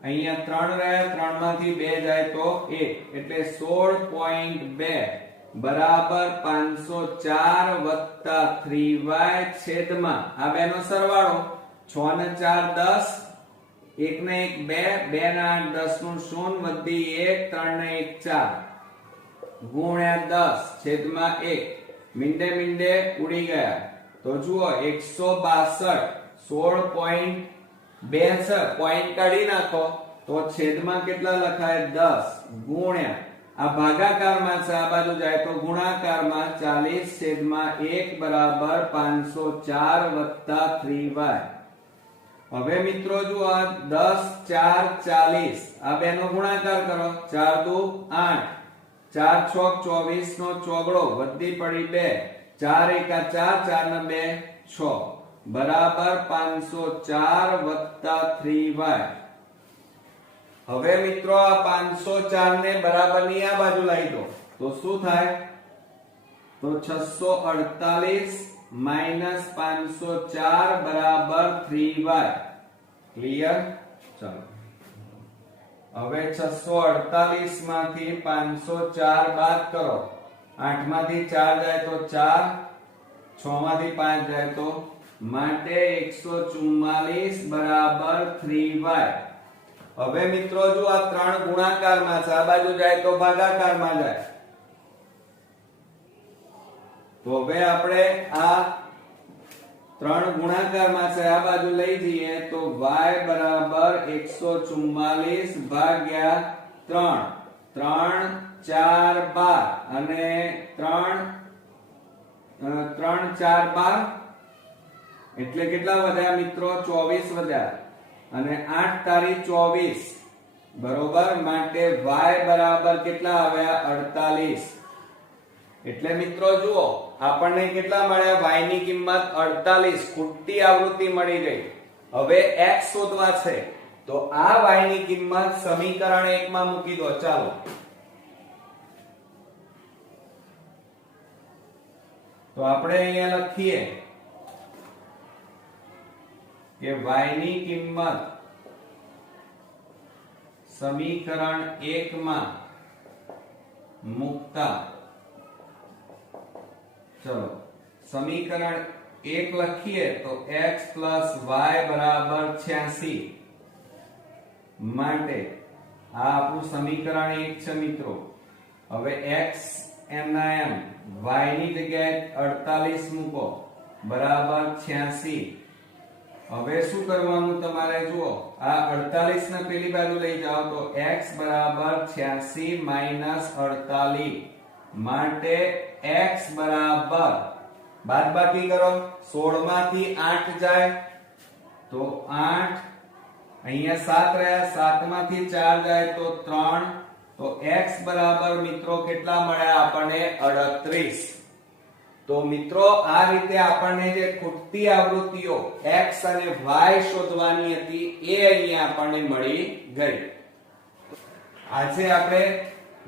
અહીંયા 3 રહ્યા, 3 માંથી 2 જાય તો 1 એટલે 16.2 બરાબર 504 વત્તા 3y છેદમાં આ બેનો સરવાળો 6 ને 4 10, 1 ને 1 2, 2 ને 8 10 નું 0 વધી 1, 3 ને 1 4 ગુણ્યા 10 છેદમાં 1. મીંડે ઉડી ગયા. તો જુઓ 162 16.2 છે, પોઈન્ટ કાઢી નાખો તો છેદમાં કેટલા લખાય? 10 ગુણ્યા આ ભાગાકારમાં છે, આ બાજુ જાય તો ગુણાકારમાં 40 છેદમાં 1 બરાબર 504 વત્તા 3y. હવે મિત્રો જુઓ 10 4 40 આ બેનો ગુણાકાર કરો, 4 દુ 8, 4 છોક 24 નો ચોગડો વધી પડી 2, 4 એકા 4, 4 ને 2 6 બરાબર 504 વત્તા 3y. હવે મિત્રો આ 504 ને બરાબરની આ બાજુ લાવી દો તો શું થાય? તો 648 માઈનસ 504 બરાબર 3y. ક્લિયર? ચાલો હવે 648 માંથી 504 બાદ કરો, 8 માંથી 4 જાય તો 4, 6 માંથી 5 જાય તો, માટે 144 બરાબર 3y. હવે મિત્રો જો આ 3 ગુણાકારમાં છે, આ બાજુ જાય તો ભાગાકારમાં જાય. તો હવે આપણે આ 3 ગુણાકારમાં છે, આ બાજુ લઈ જઈએ તો y બરાબર 144 ભાગ્યા 3, 3 4 12 અને 3 4 12 એટલે કેટલા વધ્યા મિત્રો? 24 વધ્યા અને 8 તારી 24 બરોબર. માટે y બરાબર કેટલા આવ્યા? 48. એટલે મિત્રો જુઓ આપણને કેટલા મળ્યા? y ની કિંમત 48, ખૂટતી આવૃત્તિ મળી ગઈ. હવે x શોધવા છે તો આ y ની કિંમત સમીકરણ 1 માં મૂકી દો. ચાલો તો આપણે અહીંયા લખીએ કે y ની કિંમત સમીકરણ 1 માં મૂકતા ચલો સમીકરણ 1 લખીએ તો x y બરાબર 86 માટે આ આપણું સમીકરણ 1 છે મિત્રો. હવે x એમના એમ y ની જગ્યાએ 48 મૂકો બરાબર 86. હવે શું કરવાનું તમારે જુઓ, આ 48 ને પેલી બાજુ લઈ જાઓ તો x બરાબર 86 માઈનસ 48 માટે x બરાબર બાદબાકી કરો, 16 માંથી 8 જાય તો 8, અહીંયા 7 રહ્યા, 7 માંથી 4 જાય તો 3, તો x બરાબર મિત્રો કેટલા મળ્યા આપણને 38. તો મિત્રો આ રીતે આપણને જે ખૂટતી આવૃત્તિઓ x અને y શોધવાની હતી એ અહીંયા આપણને મળી ગઈ. આજે આપણે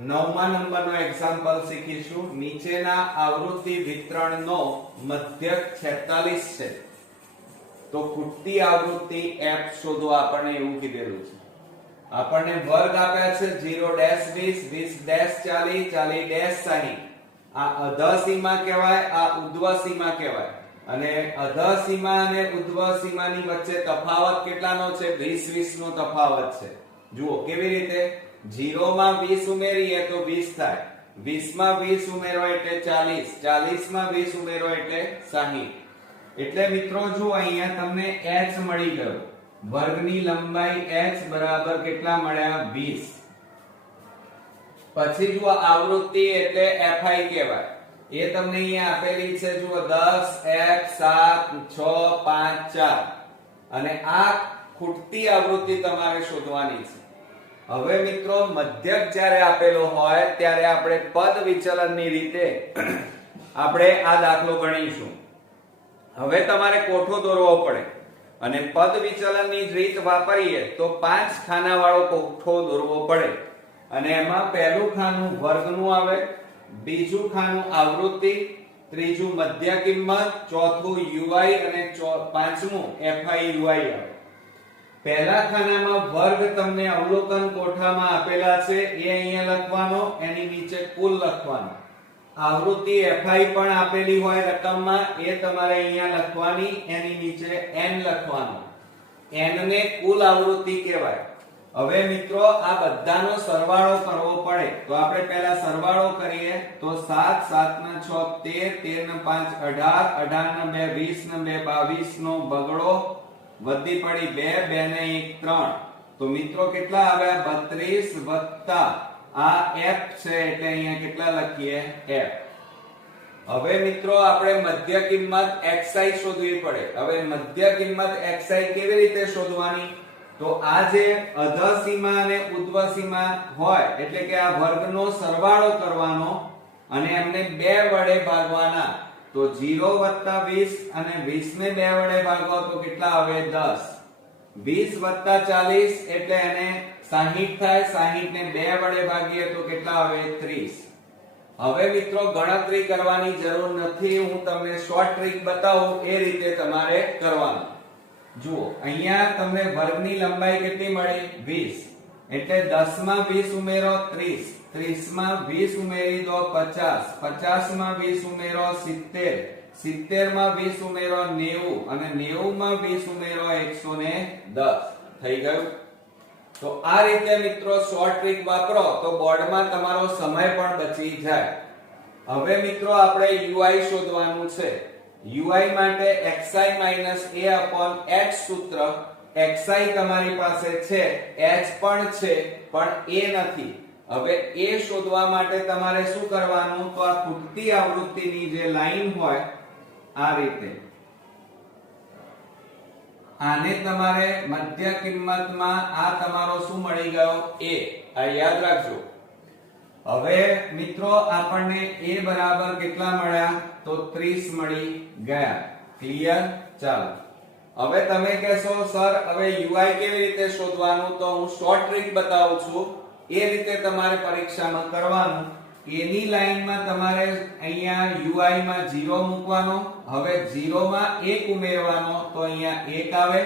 9મા નંબરનો એક્ઝામ્પલ શીખીશું. નીચેના આવૃત્તિ વિતરણનો મધ્યક 46 છે તો ખૂટતી આવૃત્તિ f શોધો આપણને એવું કીધેલું છે. આપણને વર્ગ આપ્યા છે 0-20 20-40 40-60. આ અધઃ સીમા કહેવાય, આ ઉધ્વ સીમા કહેવાય. અને અધઃ સીમા અને ઉધ્વ સીમાની વચ્ચે તફાવત કેટલાનો છે? 20-20 નો તફાવત છે. જુઓ કેવી રીતે, 0 માં 20 ઉમેરીએ તો 20 થાય, 20 માં 20 ઉમેરો એટલે 40, 40 માં 20 ઉમેરો એટલે 60. એટલે મિત્રો જુઓ અહીંયા તમને h મળી ગયો, વર્ગની લંબાઈ h બરાબર કેટલા મળ્યા? 20. પછી જુઓ આવૃત્તિ એટલે fi કહેવાય, એ તમને અહીંયા આપેલી છે. જુઓ 10 1 7 6 5 4 અને આ ખૂટતી આવૃત્તિ તમારે શોધવાની છે. હવે મિત્રો મધ્યક જ્યારે આપેલો હોય ત્યારે આપણે પદ વિચલનની રીતે આપણે આ દાખલો ગણીશું. હવે તમારે કોઠો દોરવો પડે અને પદ વિચલનની રીત વાપરીએ તો 5 ખાના વાળો કોઠો દોરવો પડે. અને એમાં પહેલું ખાનું વર્ગનું આવે, બીજું ખાનું આવૃત્તિ, ત્રીજું મધ્ય કિંમત, ચોથું ui અને પાંચમું fi ui આવે. પહેલા ખાનામાં વર્ગ તમને અવલોકન કોઠામાં આપેલા છે એ અહીંયા લખવાનો, એની નીચે કુલ લખવાનો. આવૃત્તિ fi પણ આપેલી હોય રકમમાં, એ તમારે અહીંયા લખવાની, એની નીચે n લખવાનો. n ને કુલ આવૃત્તિ કહેવાય. હવે મિત્રો આ બધાનો સરવાળો કરવો પડે તો આપણે પહેલા સરવાળો કરીએ તો 7 7 ના 6 13 13 ના 5 18 18 ના 2 20 ના 2 22 નો બગડો વધી પડી 2 2 ને 1 3. તો મિત્રો કેટલા આવ્યા? 32 વત્તા આ f છે એટલે અહીંયા કેટલા લખીએ? f. હવે મિત્રો આપણે મધ્ય કિંમત xi શોધવી પડે. હવે મધ્ય કિંમત xi કેવી રીતે શોધવાની? તો આ જે અધઃ સીમા અને ઉધ્વ સીમા હોય એટલે કે આ વર્ગનો સરવાળો કરવાનો અને એમને 2 વડે ભાગવાના. તો 0 વત્તા 20 અને 20 ને 2 વડે ભાગો તો કેટલા આવે? 10. 20 વત્તા 40 એટલે એને 60 થાય, 60 ને 2 વડે ભાગીએ તો કેટલા આવે? 30. હવે મિત્રો ગણતરી કરવાની જરૂર નથી, હું તમને શોર્ટ ટ્રીક બતાવું એ રીતે તમારે કરવાનું. જુઓ અહીંયા તમને વર્ગની લંબાઈ કેટલી મળી? 20. એટલે 10 માં 20 ઉમેરો 30, 30 માં 20 ઉમેરી દો 50, 50 માં 20 ઉમેરો 70, 70 માં 20 ઉમેરો 90 અને 90 માં 20 ઉમેરો 110. થઈ ગયું? તો આ રીતે મિત્રો શોર્ટ ટ્રીક વાપરો તો બોર્ડમાં તમારો સમય પણ બચી જાય. હવે મિત્રો આપણે ui શોધવાનું છે. ui માટે xi a h સૂત્ર. xi તમારી પાસે છે, h પણ છે પણ a નથી. હવે a શોધવા માટે તમારે શું કરવાનું? તો આ ખૂટતી આવૃત્તિની જે લાઈન હોય આ રીતે આને તમારે મધ્ય કિંમતમાં આ તમારો શું મળી ગયો? a. આ યાદ રાખજો. હવે મિત્રો આપણને a બરાબર કેટલા મળ્યા? તો 30 મળી ગયા. ક્લિયર? ચાલો હવે તમે કહેશો સર હવે ui કેવી રીતે શોધવાનું? તો હું શોર્ટ ટ્રીક બતાવું છું, એ રીતે તમારે પરીક્ષામાં કરવાનું. a ની લાઈનમાં તમારે અહીંયા ui માં 0 મૂકવાનો. હવે 0 માં 1 ઉમેરવાનો તો અહીંયા 1 આવે.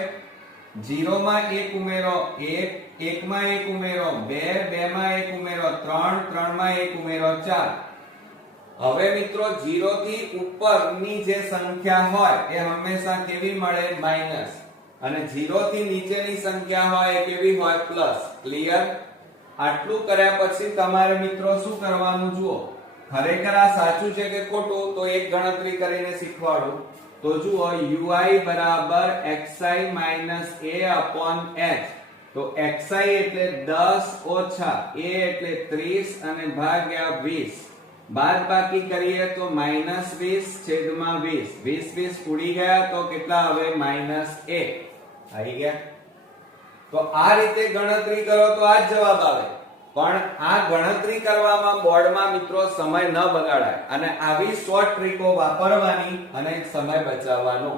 0 માં 1 ઉમેરો 1, 1 માં 1 ઉમેરો 2, 2 માં 1 ઉમેરો 3, 3 માં 1 ઉમેરો 4. હવે મિત્રો 0 થી ઉપરની જે સંખ્યા હોય એ હંમેશા કેવી મળે? માઈનસ. અને 0 થી નીચેની સંખ્યા હોય એ કેવી હોય? પ્લસ. ક્લિયર? આટલું કર્યા પછી તમારે મિત્રો શું કરવાનું જુઓ. ખરેખર આ સાચું છે કે ખોટું તો એક ગણતરી કરીને શીખવાડું. તો જુઓ ui બરાબર xi minus a upon h. તો xi એટલે 10 ઓછા a એટલે 30 અને ભાગ્યા 20. બાદ બાકી કરીએ તો -20 છેદમાં 20. 20 ઉડી ગયા તો કેટલા આવે? -1 આવી ગયા. તો આ રીતે ગણતરી કરો તો આ જ જવાબ આવે. પણ આ ગણતરી કરવામાં બોર્ડમાં મિત્રો સમય ન બગાડાય અને આવી શોર્ટ ટ્રીકો વાપરવાની અને સમય બચાવવાનો.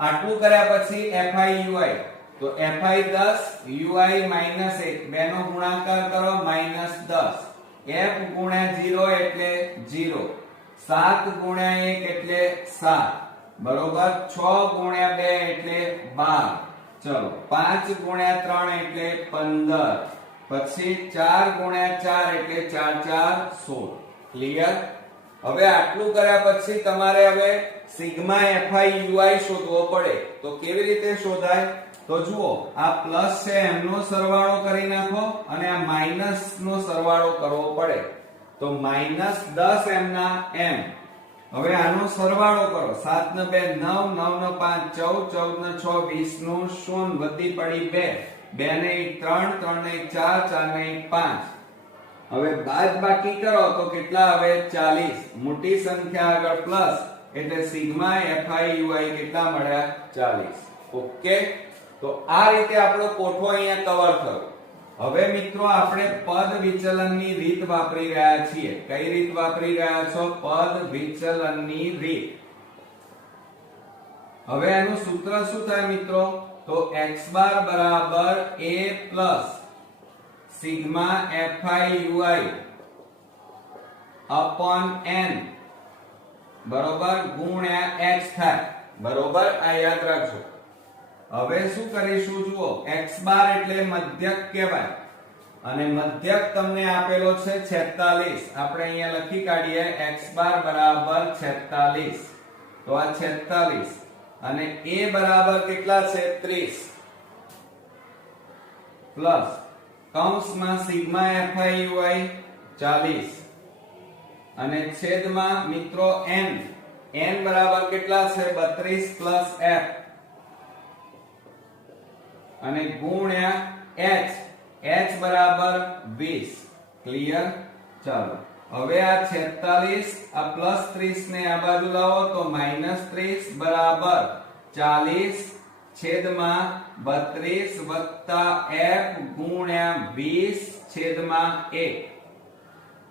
આટલું કર્યા પછી fi ui. તો fi 10 ui -1 બેનો ગુણાકાર કરો -10. f ગુણ્યા 0 એટલે 0. 7 ગુણ્યા 1 એટલે 7. બરોબર. 6 ગુણ્યા 2 એટલે 12. ચલો 5 ગુણ્યા 3 એટલે 15. પછી 4 ગુણ્યા 4 એટલે 4 4 16. ક્લિયર? હવે આટલું કર્યા પછી તમારે હવે સિગ્મા fi ui શોધવો પડે. તો કેવી રીતે શોધાય? તો જુઓ આ પ્લસ છે એમનો સરવાળો કરી નાખો અને આ માઈનસ નો સરવાળો કરવો પડે. તો -10 m ના m. હવે આનો સરવાળો કરો. 7 ને 2 9, 9 ને 5 14, 14 ને 6 20 નું 0 વધી પડી 2. 2 ને 1 3, 3 ને 1 4, 4 ને 1 5. હવે બાદ બાકી કરો તો કેટલા આવે? 40. મોટી સંખ્યા આગળ પ્લસ એટલે સિગ્મા fi ui કેટલા મળ્યા? 40. ઓકે. તો આ રીતે આપણો કોઠો અહીંયા કવર થયો. હવે મિત્રો આપણે પદ વિચલનની રીત વાપરી રહ્યા છીએ. કઈ રીત વાપરી રહ્યા છો? પદ વિચલનની રીત. હવે આનું સૂત્ર શું થાય મિત્રો? તો x બાર બરાબર a plus sigma fi ui upon n બરોબર ગુણ્યા x થાય. બરોબર. આ યાદ રાખજો. હવે શું કરીશું જુઓ. x બાર એટલે મધ્યક કહેવાય અને મધ્યક તમને આપેલો છે 46. આપણે અહીંયા લખી કાઢીએ x બાર બરાબર 46. તો આ 46 અને a બરાબર કેટલા છે? 30 પ્લસ કૌંસમાં સિગ્મા fi ui 40 અને છેદમાં મિત્રો n. n બરાબર કેટલા છે? 32 પ્લસ f અને ગુણ્યા h. h બરાબર 20. ક્લિયર? ચાલો હવે આ 46 આ પ્લસ 30 ને આ બાજુ લાવો તો -30 બરાબર 40 છેદમાં 32 વત્તા f ગુણ્યા 20 છેદમાં 1.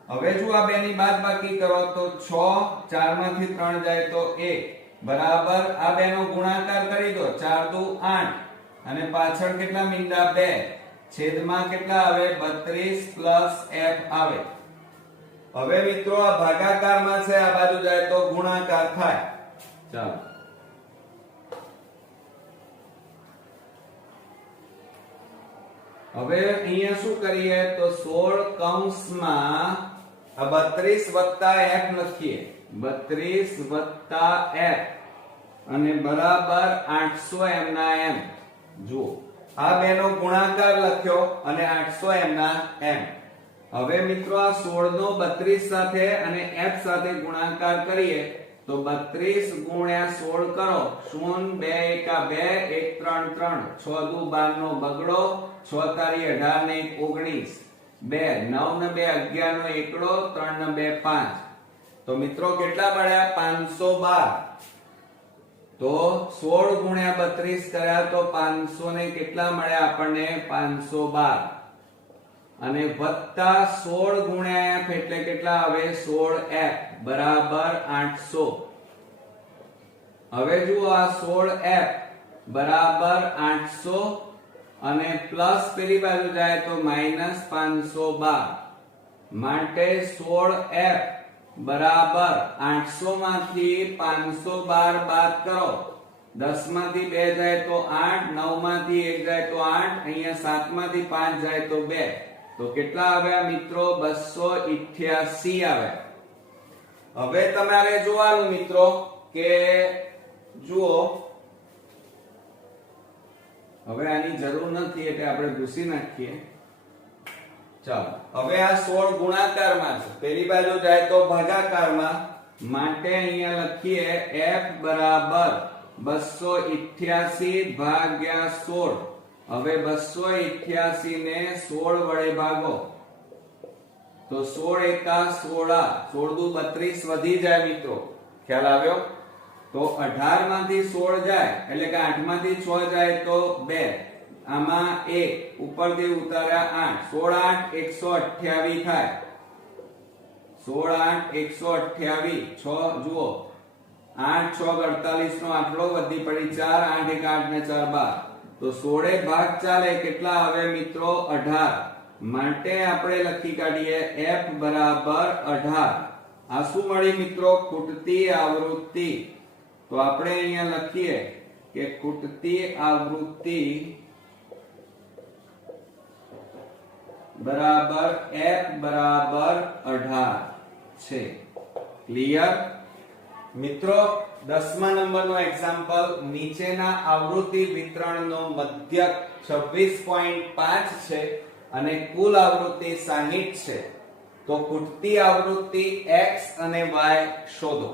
હવે જો આ બેની બાદબાકી કરો તો 6 4 માંથી 3 જાય તો 1 બરાબર આ બેનો ગુણાકાર કરી દો. 4 દુ 8 અને પાછળ કેટલા મીંડા? 2 છેદમાં કેટલા આવે? 32 પ્લસ f આવે. હવે મિત્રો આ ભાગાકારમાં છે, આ બાજુ જાય તો ગુણાકાર થાય. ચાલો હવે અહીંયા શું કરીએ તો 16 કૌંસમાં આ 32 વત્તા f લખીએ. 32 વત્તા f અને બરાબર 800 m ના m. જુઓ આ બેનો ગુણાકાર લખ્યો અને 800 m ના m. હવે મિત્રો આ 16 નો 32 સાથે અને f સાથે ગુણાકાર કરીએ તો 32 ગુણ્યા 16 કરો. 0 2 1 2 1 3 3 6 દુ 12 નો બગડો. 6 તારી 18 ને 19 2 9 ને 2 11 નો એકડો. 3 ને 2 5. તો મિત્રો કેટલા મળ્યા? 512. તો 16 ગુણ્યા 32 કર્યા તો 500 ને કેટલા મળ્યા આપણને? 512 અને વત્તા 16 ગુણ્યા f એટલે કેટલા આવે? 16f બરાબર 800. હવે જુઓ આ 16f બરાબર 800 અને પ્લસ પેલી બાજુ જાય તો -512 માટે 16f બરાબર 800 માંથી 512 બાદ કરો 10 માંથી 2 જાય તો 8, 9 માંથી 1 જાય તો 8, અહીંયા 7 માંથી 5 જાય તો 2. તો કેટલા આવ્યા મિત્રો? 288 આવ્યા. હવે તમારે જોવાનું મિત્રો કે જુઓ, હવે આની જરૂર નથી એટલે આપણે ભૂસી નાખીએ. ચાલો, હવે આ 16 ગુણાકારમાં છે, પેલી બાજુ જાય તો ભાગાકારમાં, માટે અહીંયા લખીએ f બરાબર 288 ભાગ્યા 16. હવે 288 ને 16 વડે ભાગો તો 16 એકા 16, 16 દુ 32 વધી જાય મિત્રો. ખ્યાલ આવ્યો? તો 18 માંથી 16 જાય એટલે કે 8 માંથી 6 જાય તો 2, આમાં 1 ઉપરથી ઉતાર્યા 8, 16 8 128 થાય. 16 8 128, 6 જુઓ 8 6 48 નો આટલો વધી પડી 4, 8 1 8 ને 4 12. તો 16 ભાગ ચાલે કેટલા આવે મિત્રો? 18. માટે આપણે લખી કાઢીએ f બરાબર 18. આ શું મળી મિત્રો? ખૂટતી આવૃત્તિ. તો આપણે અહીંયા લખીએ કે ખૂટતી આવૃત્તિ બરાબર f બરાબર 18 છે. ક્લિયર મિત્રો? 10મા નંબરનો એક્ઝામ્પલ, નીચેના આવૃત્તિ વિતરણનો મધ્યક 26.5 છે અને કુલ આવૃત્તિ 60 છે. તો ખૂટતી આવૃત્તિ x અને y શોધો.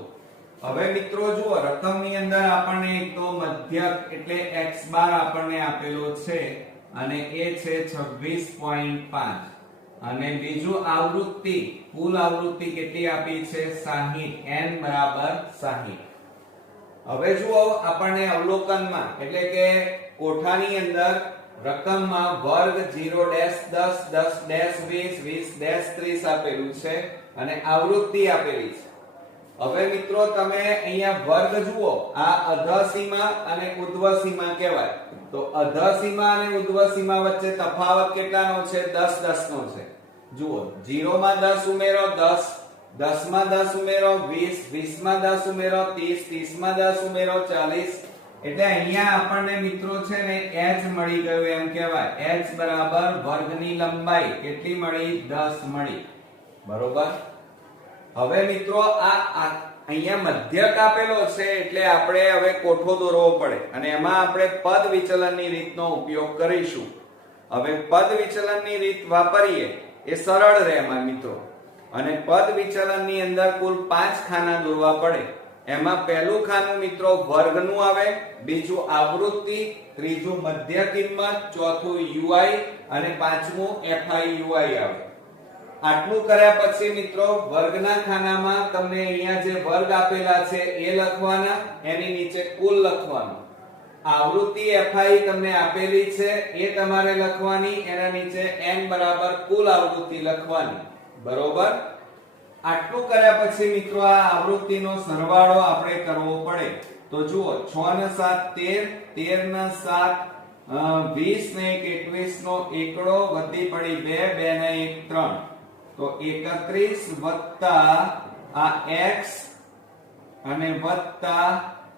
હવે મિત્રો જુઓ, રકમની અંદર આપણને એક તો મધ્યક એટલે x બાર આપણને આપેલો છે અને એ છે 26.5 અને બીજું આવૃત્તિ, કુલ આવૃત્તિ કેટલી આપી છે? 60, n બરાબર 60. હવે જુઓ, આપણને અવલોકનમાં એટલે કે કોઠાની અંદર રકમમાં વર્ગ 0 10 10 20 20 30 આપેલું છે અને આવૃત્તિ આપેલી છે. હવે મિત્રો તમે અહીંયા વર્ગ જુઓ, આ અધઃસીમા અને ઉર્ધ્વસીમા કહેવાય. તો અધઃસીમા અને ઉર્ધ્વસીમા વચ્ચે તફાવત કેટલાનો છે? 10 10 નો છે. જુઓ, 0 માં 10 ઉમેરો 10, 10 માં 10 ઉમેરો 20, 20 માં 10 ઉમેરો 30, 30 માં 10 ઉમેરો 40. એટલે અહીંયા આપણને મિત્રો છે ને h મળી ગયું એમ કહેવાય. h બરાબર વર્ગની લંબાઈ કેટલી મળી? 10 મળી. બરોબર? હવે મિત્રો આ અહીંયા મધ્યક આપેલો છે એટલે આપણે હવે કોઠો દોરવો પડે અને એમાં આપણે પદ વિચલનની રીતનો ઉપયોગ કરીશું. હવે પદ વિચલનની રીત વાપરીએ એ સરળ રહે એમાં મિત્રો. અને પદ વિચલનની અંદર કુલ 5 ખાના દોરવા પડે. એમાં પહેલું ખાનું મિત્રો વર્ગનું આવે, બીજું આવૃત્તિ, ત્રીજું મધ્ય કિંમત, ચોથું ui અને પાંચમું fi ui આવે. આટલું કર્યા પછી મિત્રો વર્ગના ખાનામાં તમને અહીંયા જે વર્ગ આપેલા છે એ લખવાના, એની નીચે કુલ લખવાનું. આવૃત્તિ fi તમને આપેલી છે એ તમારે લખવાની, એના નીચે n બરાબર કુલ આવૃત્તિ લખવાની. બરોબર? આટલું કર્યા પછી મિત્રો આ આવૃત્તિનો સરવાળો આપણે કરવો પડે. તો જુઓ, 6 ને 7 13, 13 ને 7 20 ને 21 નો એકડો વધી પડી 2, 2 ને 1 3. તો 31 વત્તા આ x અને વત્તા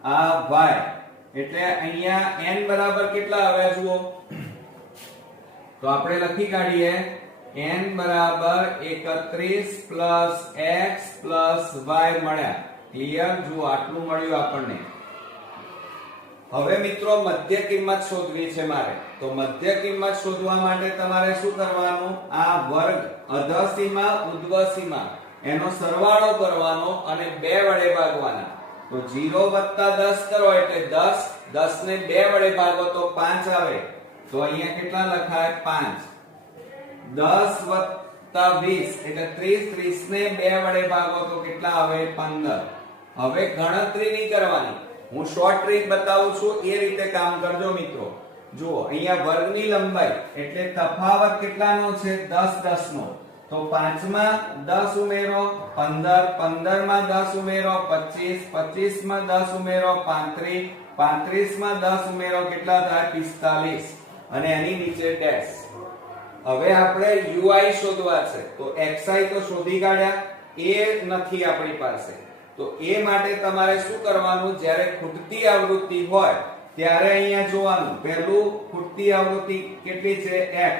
આ y, એટલે અહીંયા n બરાબર કેટલા આવ્યા જુઓ? તો આપણે લખી કાઢીએ n બરાબર 31 પ્લસ x પ્લસ y મળ્યા. ક્લિયર? જુઓ, આટલું મળ્યું આપણને. હવે મિત્રો મધ્ય કિંમત શોધવી છે મારે. તો મધ્ય કિંમત શોધવા માટે તમારે શું કરવાનું? આ વર્ગ અધઃસીમા ઉર્ધ્વસીમા એનો સરવાળો કરવાનો અને 2 વડે ભાગવાના. તો 0 વત્તા 10 કરો એટલે 10, 10 ને 2 વડે ભાગો તો 5 આવે. તો અહીંયા કેટલા લખાય? 5. 10 વત્તા 20 એટલે 30, 30 ને 2 વડે ભાગો તો કેટલા આવે? 15. હવે ગણતરી નહીં કરવાની, હું શોર્ટ ટ્રીક બતાવું છું એ રીતે કામ કરજો મિત્રો. જુઓ, અહીંયા વર્ગની લંબાઈ એટલે તફાવત કેટલાનો છે? 10 10 નો. તો 5 માં 10 ઉમેરો 15, 15 માં 10 ઉમેરો 25, 25 માં 10 ઉમેરો 35, 35 માં 10 ઉમેરો કેટલા થાય? 45 અને એની નીચે ડેશ. હવે આપણે ui શોધવા છે. તો xi તો શોધી કાઢ્યા, એ નથી આપણી પાસે. તો તો એ માટે તમારે શું કરવાનું, જ્યારે ખૂટતી આવૃત્તિ હોય ત્યારે અહીંયા જોવાનું, પહેલું ખૂટતી આવૃત્તિ કેટલી છે x,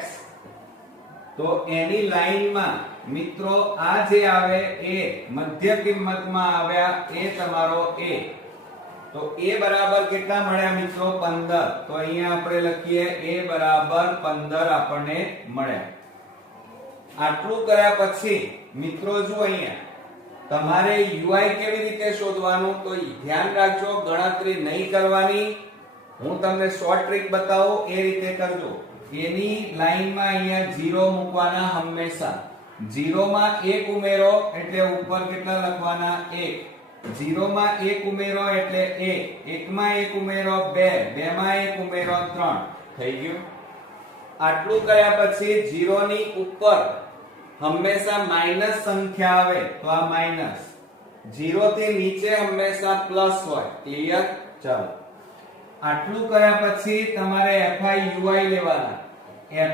તો એની લાઈનમાં મિત્રો આ જે આવે એ મધ્ય કિંમતમાં આવ્યા એ તમારો a, તો a બરાબર કેટલા મળ્યા મિત્રો 15, તો અહીંયા આપણે લખીએ a બરાબર 15 આપણને મળ્યા. આટલું કર્યા પછી મિત્રો જો અહીંયા તમારે ui કેવી રીતે શોધવાનું, તો ધ્યાન રાખજો ગણતરી નહીં કરવાની, હું તમને શોર્ટ ટ્રીક બતાવું એ રીતે કરજો. એની લાઈનમાં અહીંયા 0 મૂકવાના હંમેશા, 0 માં 1 ઉમેરો એટલે ઉપર કેટલા લખવાના 1, 0 માં 1 ઉમેરો એટલે 1, 1 માં 1 ઉમેરો 2, 2 માં 1 ઉમેરો 3, થઈ ગયું. આટલું કર્યા પછી 0 ની ઉપર હંમેશા માઈનસ સંખ્યા આવે તો આ માઈનસ, 0 થી નીચે હંમેશા પ્લસ હોય. ક્લિયર? ચાલો આટલું કર્યા પછી તમારે FIUI લેવાના.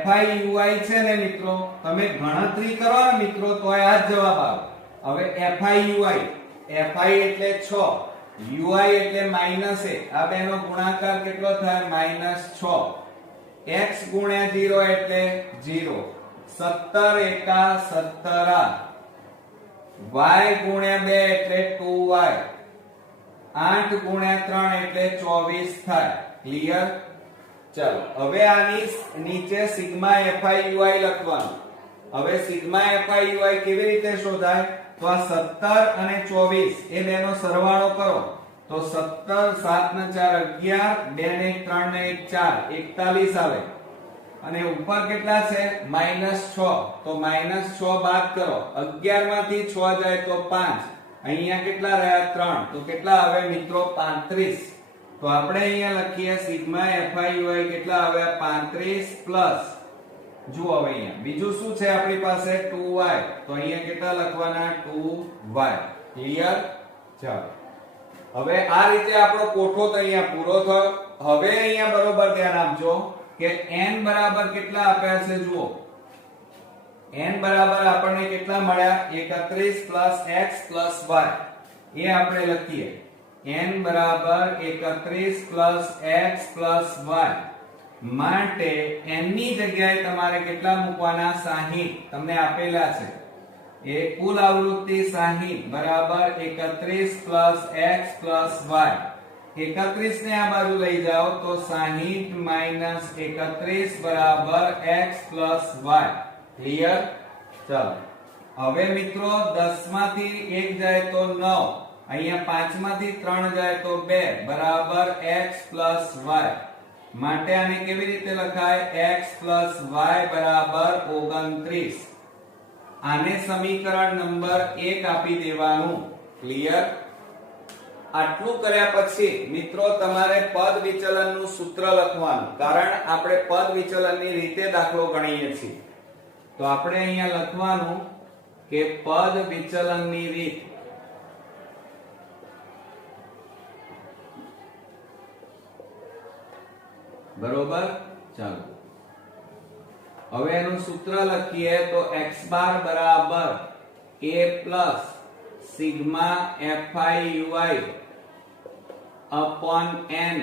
FIUI છે ને મિત્રો, તમે ગણતરી કરો ને મિત્રો તો આ જ જવાબ આવે. હવે FIUI, FI એટલે 6, UI એટલે -1, આ બેનો ગુણાકાર કેટલો થાય -6, x ગુણ્યા 0 એટલે 0, 17 એકા 17, y ગુણ્યા 2 એટલે 2y, 8 ગુણ્યા 3 એટલે 24 થાય. ક્લિયર? ચાલો હવે આની નીચે સિગ્મા FIUI લખવાનું. હવે સિગ્મા FIUI કેવી રીતે શોધાય, તો આ 17 અને 24 એ બેનો સરવાળો કરો તો 17 7 ને 4 11, 2 ને 3 ને 1 4, 41 આવે. અને ઉપર કેટલા છે -6, તો -6 બાદ કરો, 11 માંથી 6 જાય તો 5, અહીંયા કેટલા રહ્યા 3, તો કેટલા આવે મિત્રો 35. તો આપણે અહીંયા લખીએ સિગ્મા FIUI કેટલા આવ્યા 35 પ્લસ, જુઓ હવે અહીંયા બીજું શું છે આપણી પાસે 2y, તો અહીંયા કેટલા લખવાના 2y. ક્લિયર? ચાલો હવે આ રીતે આપણો કોઠો તો અહીંયા પૂરો થયો. હવે અહીંયા બરોબર ધ્યાન આપજો કે n બરાબર કેટલા આપ્યા છે, જુઓ n બરાબર આપણને કેટલા મળ્યા 31 પ્લસ x પ્લસ y, એ આપણે લખીએ n બરાબર 31 પ્લસ x પ્લસ y માટે n ની જગ્યાએ તમારે કેટલા મૂકવાના 60, તમને આપેલા છે. એ કુલ આવૃત્તિ 60 બરાબર 31 પ્લસ x પ્લસ y, 31 ને આ બાજુ લઈ જાઓ તો 60 માઈનસ 31 બરાબર x પ્લસ y. ક્લિયર? ચાલો હવે મિત્રો 10 માંથી 1 જાય તો 9, અહીંયા 5 માંથી 3 જાય તો 2 બરાબર x પ્લસ y, માટે આને કેવી રીતે લખાય x પ્લસ y બરાબર 29. આને સમીકરણ નંબર 1 આપી દેવાનું. ક્લિયર? આટલું કર્યા પછી મિત્રો તમારે પદ વિચલનનું સૂત્ર લખવાનું, કારણ આપણે પદ વિચલનની રીતે દાખલો ગણીએ છીએ. તો આપણે અહીંયા લખવાનું કે પદ વિચલનની રીત. બરોબર? ચાલો હવે એનું સૂત્ર લખીએ તો x બાર બરાબર a plus sigma FIUI upon n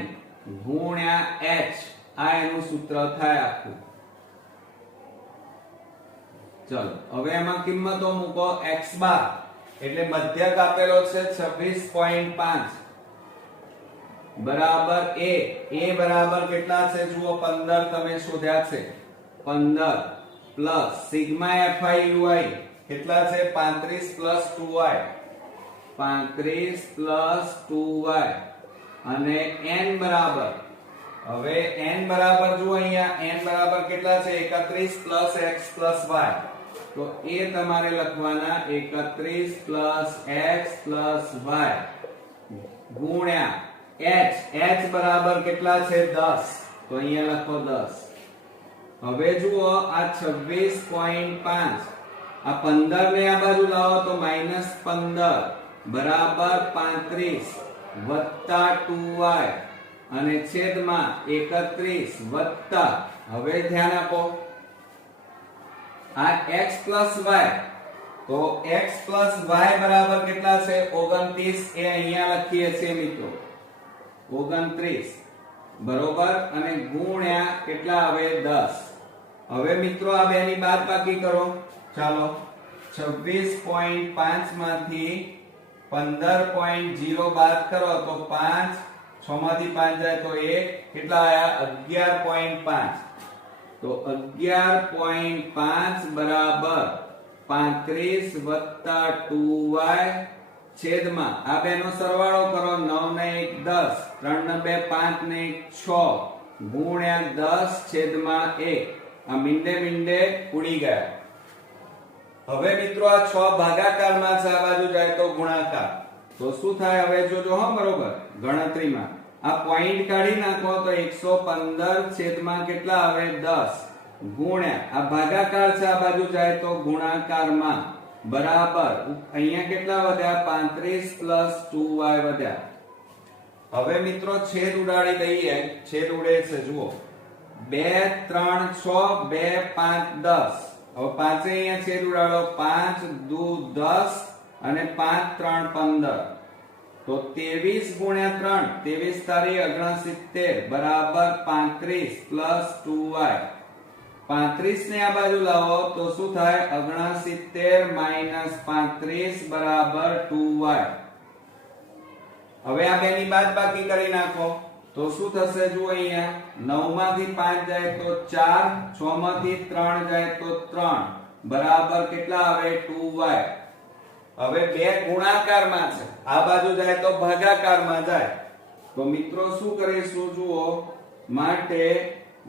ગુણ્યા h, આ એનું સૂત્ર થાય આખું. ચલો હવે એમાં કિંમતો મૂકો. x બાર એટલે મધ્યક આપેલો છે 26.5 બરાબર a બરાબર કેટલા છે જુઓ 15, તમે શોધ્યા છે 15 પ્લસ સિગ્મા FIUI કેટલા છે 35 પ્લસ 2y, 35 પ્લસ 2y અને n બરાબર, હવે n બરાબર જો અહીંયા n બરાબર કેટલા છે 31 પ્લસ x પ્લસ y, તો એ તમારે લખવાના 31 પ્લસ x પ્લસ y ગુણ્યા h બરાબર કેટલા છે 10, તો અહીંયા લખો 10. હવે જુઓ આ 26.5, આ 15 ને આ બાજુ લાવો તો -15 બરાબર 35 વત્તા 2y અને છેદમાં 31 વત્તા, હવે ધ્યાન આપો આ x પ્લસ y તો x y બરાબર કેટલા છે 29 એ અહીંયા લખીએ છીએ મિત્રો 29 બરોબર અને ગુણ્યા કેટલા આવે 10. હવે મિત્રો આ બેની બાદબાકી કરો. ચાલો 26.5 માંથી 15.0 બાદ કરો તો 5 6 માંથી 5 જાય તો 1 કેટલા આયા 11.5. તો 11.5 બરાબર 35 વત્તા 2y છેદમાં આ બેનો સરવાળો કરો 9 ને 1 10 3 ને 2 5 ને 1 6 ગુણ્યા 10 છેદમાં 1. આ મીંડે ઉડી ગયા. હવે મિત્રો આ 6 ભાગાકારમાં છે, આ બાજુ જાય તો ગુણાકાર. તો શું થાય હવે જોજો હો બરોબર ગણતરીમાં આ પોઈન્ટ કાઢી નાખો તો 115 છેદમાં કેટલા આવે 10 ગુણ્યા આ ભાગાકાર છે, આ બાજુ જાય તો ગુણાકારમાં બરાબર અહીંયા કેટલા વધ્યા 35 પ્લસ 2y વધ્યા. હવે મિત્રો છેદ ઉડાડી દઈએ. છેદ ઉડે છે જુઓ 2 3 6 2 5 10. હવે પાંચે અહીંયા છેદ ઉડાડો 5 દુ 10 અને 5 3 15. તો 23 ગુણ્યા 3 23 તારી 69 બરાબર 35 પ્લસ 2y. 35 ને આ બાજુ લાવો તો શું થાય 69 માઈનસ 35 બરાબર 2y. હવે આ બેની બાદબાકી કરી નાખો તો શું થશે જુઓ અહીંયા 9 માંથી 5 જાય તો 4 6 માંથી 3 જાય તો 3 બરાબર કેટલા આવે 2y. હવે બે ગુણાકારમાં છે, આ બાજુ જાય તો ભાગાકારમાં જાય. તો મિત્રો શું કરીશું જુઓ માટે y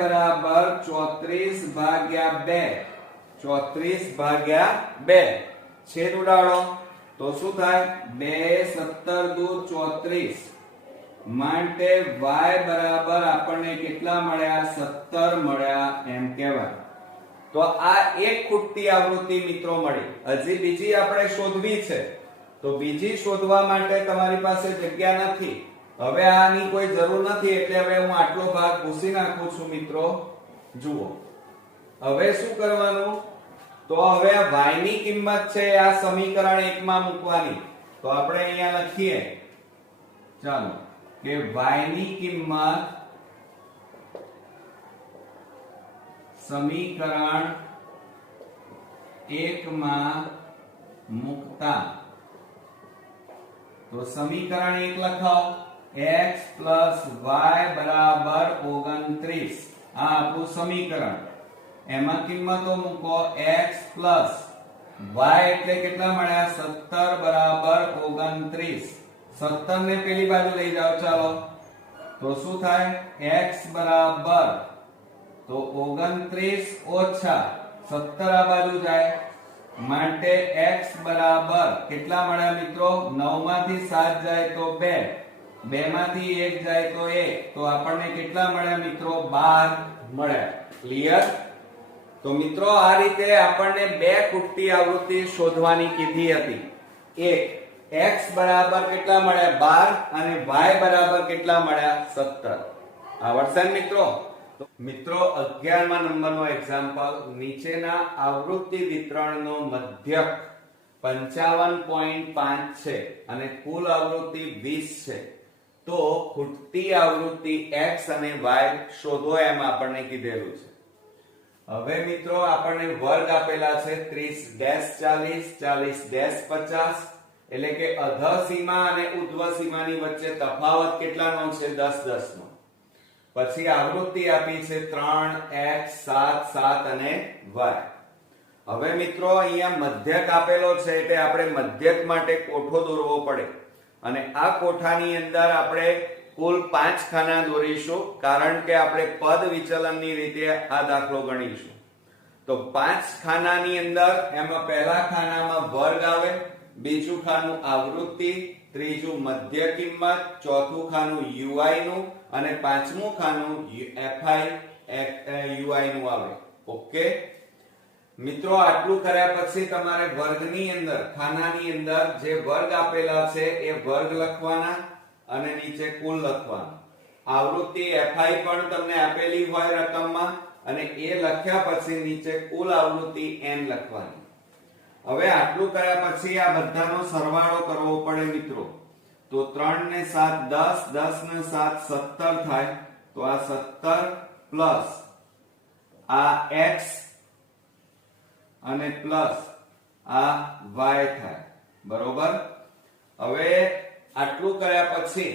બરાબર 34 ભાગ્યા 2 34 ભાગ્યા 2 છેદ ઉડાડો તો શું થાય 2 17 દુ 34 માટે y બરાબર આપણને કેટલા મળ્યા 17 મળ્યા એમ કહેવાય. તો આ એક ખૂટતી આવૃત્તિ મિત્રો મળી. હજી બીજી આપણે શોધવી છે તો બીજી શોધવા માટે તમારી પાસે જગ્યા નથી. હવે આની કોઈ જરૂર નથી એટલે હવે હું આટલો ભાગ ભૂસી નાખું છું મિત્રો. જુઓ હવે શું કરવાનું તો હવે આ y ની કિંમત છે આ સમીકરણ 1 માં મૂકવાની. તો આપણે અહીંયા લખીએ ચાલો કે y ની કિંમત સમીકરણ 1 માં મૂકતા તો સમીકરણ 1 લખાઓ x y બરાબર 29. આ આપણું સમીકરણ. એમાં કિંમતો મૂકો x y એટલે કેટલા મળ્યા 17 બરાબર 29. 17 ને પેલી બાજુ લઈ જાઓ ચાલો તો શું થાય x બરાબર તો 29 ઓછા 17 આ બાજુ જાય માટે x બરાબર કેટલા મળ્યા મિત્રો 9 માંથી 7 જાય તો 2 2 માંથી 1 જાય તો 1. તો આપણને કેટલા મળ્યા મિત્રો 12 મળ્યા. ક્લિયર? તો મિત્રો આ રીતે આપણને બે ખૂટતી આવૃત્તિ શોધવાની કીધી હતી. એક x બરાબર કેટલા મળ્યા 12 અને y બરાબર કેટલા મળ્યા 17. આવડશે ને મિત્રો? મિત્રો 11મા નંબરનો એક્ઝામ્પલ નીચેના આવૃત્તિ વિતરણનો મધ્યક 55.5 છે અને કુલ આવૃત્તિ 20 છે. તો ખૂટતી આવૃત્તિ x અને y શોધો એમ આપણને કીધેલું છે. હવે મિત્રો આપણને વર્ગ આપેલા છે 30-40 એટલે કે અધઃ સીમા અને ઉધ્વ સીમાની વચ્ચે તફાવત કેટલાનો છે 10-10 નો. પછી આવૃત્તિ આપી છે 3x 7 7 અને y. હવે મિત્રો અહીંયા મધ્યક આપેલો છે એટલે આપણે મધ્યક માટે કોઠો દોરવો પડે અને આ કોઠાની અંદર આપણે કુલ 5 ખાના દોરીશું કારણ કે આપણે પદ વિચલનની રીતે આ દાખલો ગણીશું. તો 5 ખાનાની અંદર એમાં પહેલા ખાનામાં વર્ગ આવે, બીજું ખાનું આવૃત્તિ, ત્રીજું મધ્ય કિંમત, ચોથું ખાનું ui નું અને પાંચમું ખાનું fi ui નું આવે. ઓકે મિત્રો આટલું કર્યા પછી તમારે વર્ગની અંદર ખાનાની અંદર જે વર્ગ આપેલા છે એ વર્ગ લખવાના અને નીચે કુલ લખવાનું. આવૃત્તિ fi પણ તમને આપેલી હોય રકમમાં અને એ લખ્યા પછી નીચે કુલ આવૃત્તિ n લખવાની. હવે આટલું કર્યા પછી આ બધાનો સરવાળો કરવો પડે મિત્રો. તો 3 ને 7 10, 10 ને 7 17 થાય. તો આ 17 પ્લસ આ x અને પ્લસ આ y થાય. બરોબર. હવે આટલું કર્યા પછી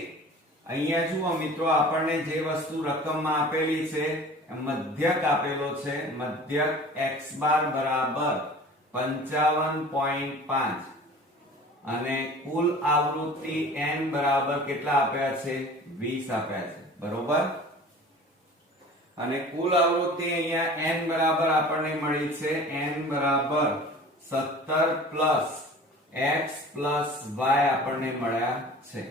અહીંયા જુઓ મિત્રો, આપણને જે વસ્તુ રકમમાં આપેલી છે મધ્યક આપેલો છે. મધ્યક x બાર બરાબર 55.5 અને કુલ આવૃત્તિ n બરાબર કેટલા આપ્યા છે? 20 આપ્યા છે. બરોબર. અને કુલ આવૃત્તિ અહીંયા n બરાબર આપણને મળી છે n બરાબર 17 પ્લસ x પ્લસ y આપણને મળ્યા છે.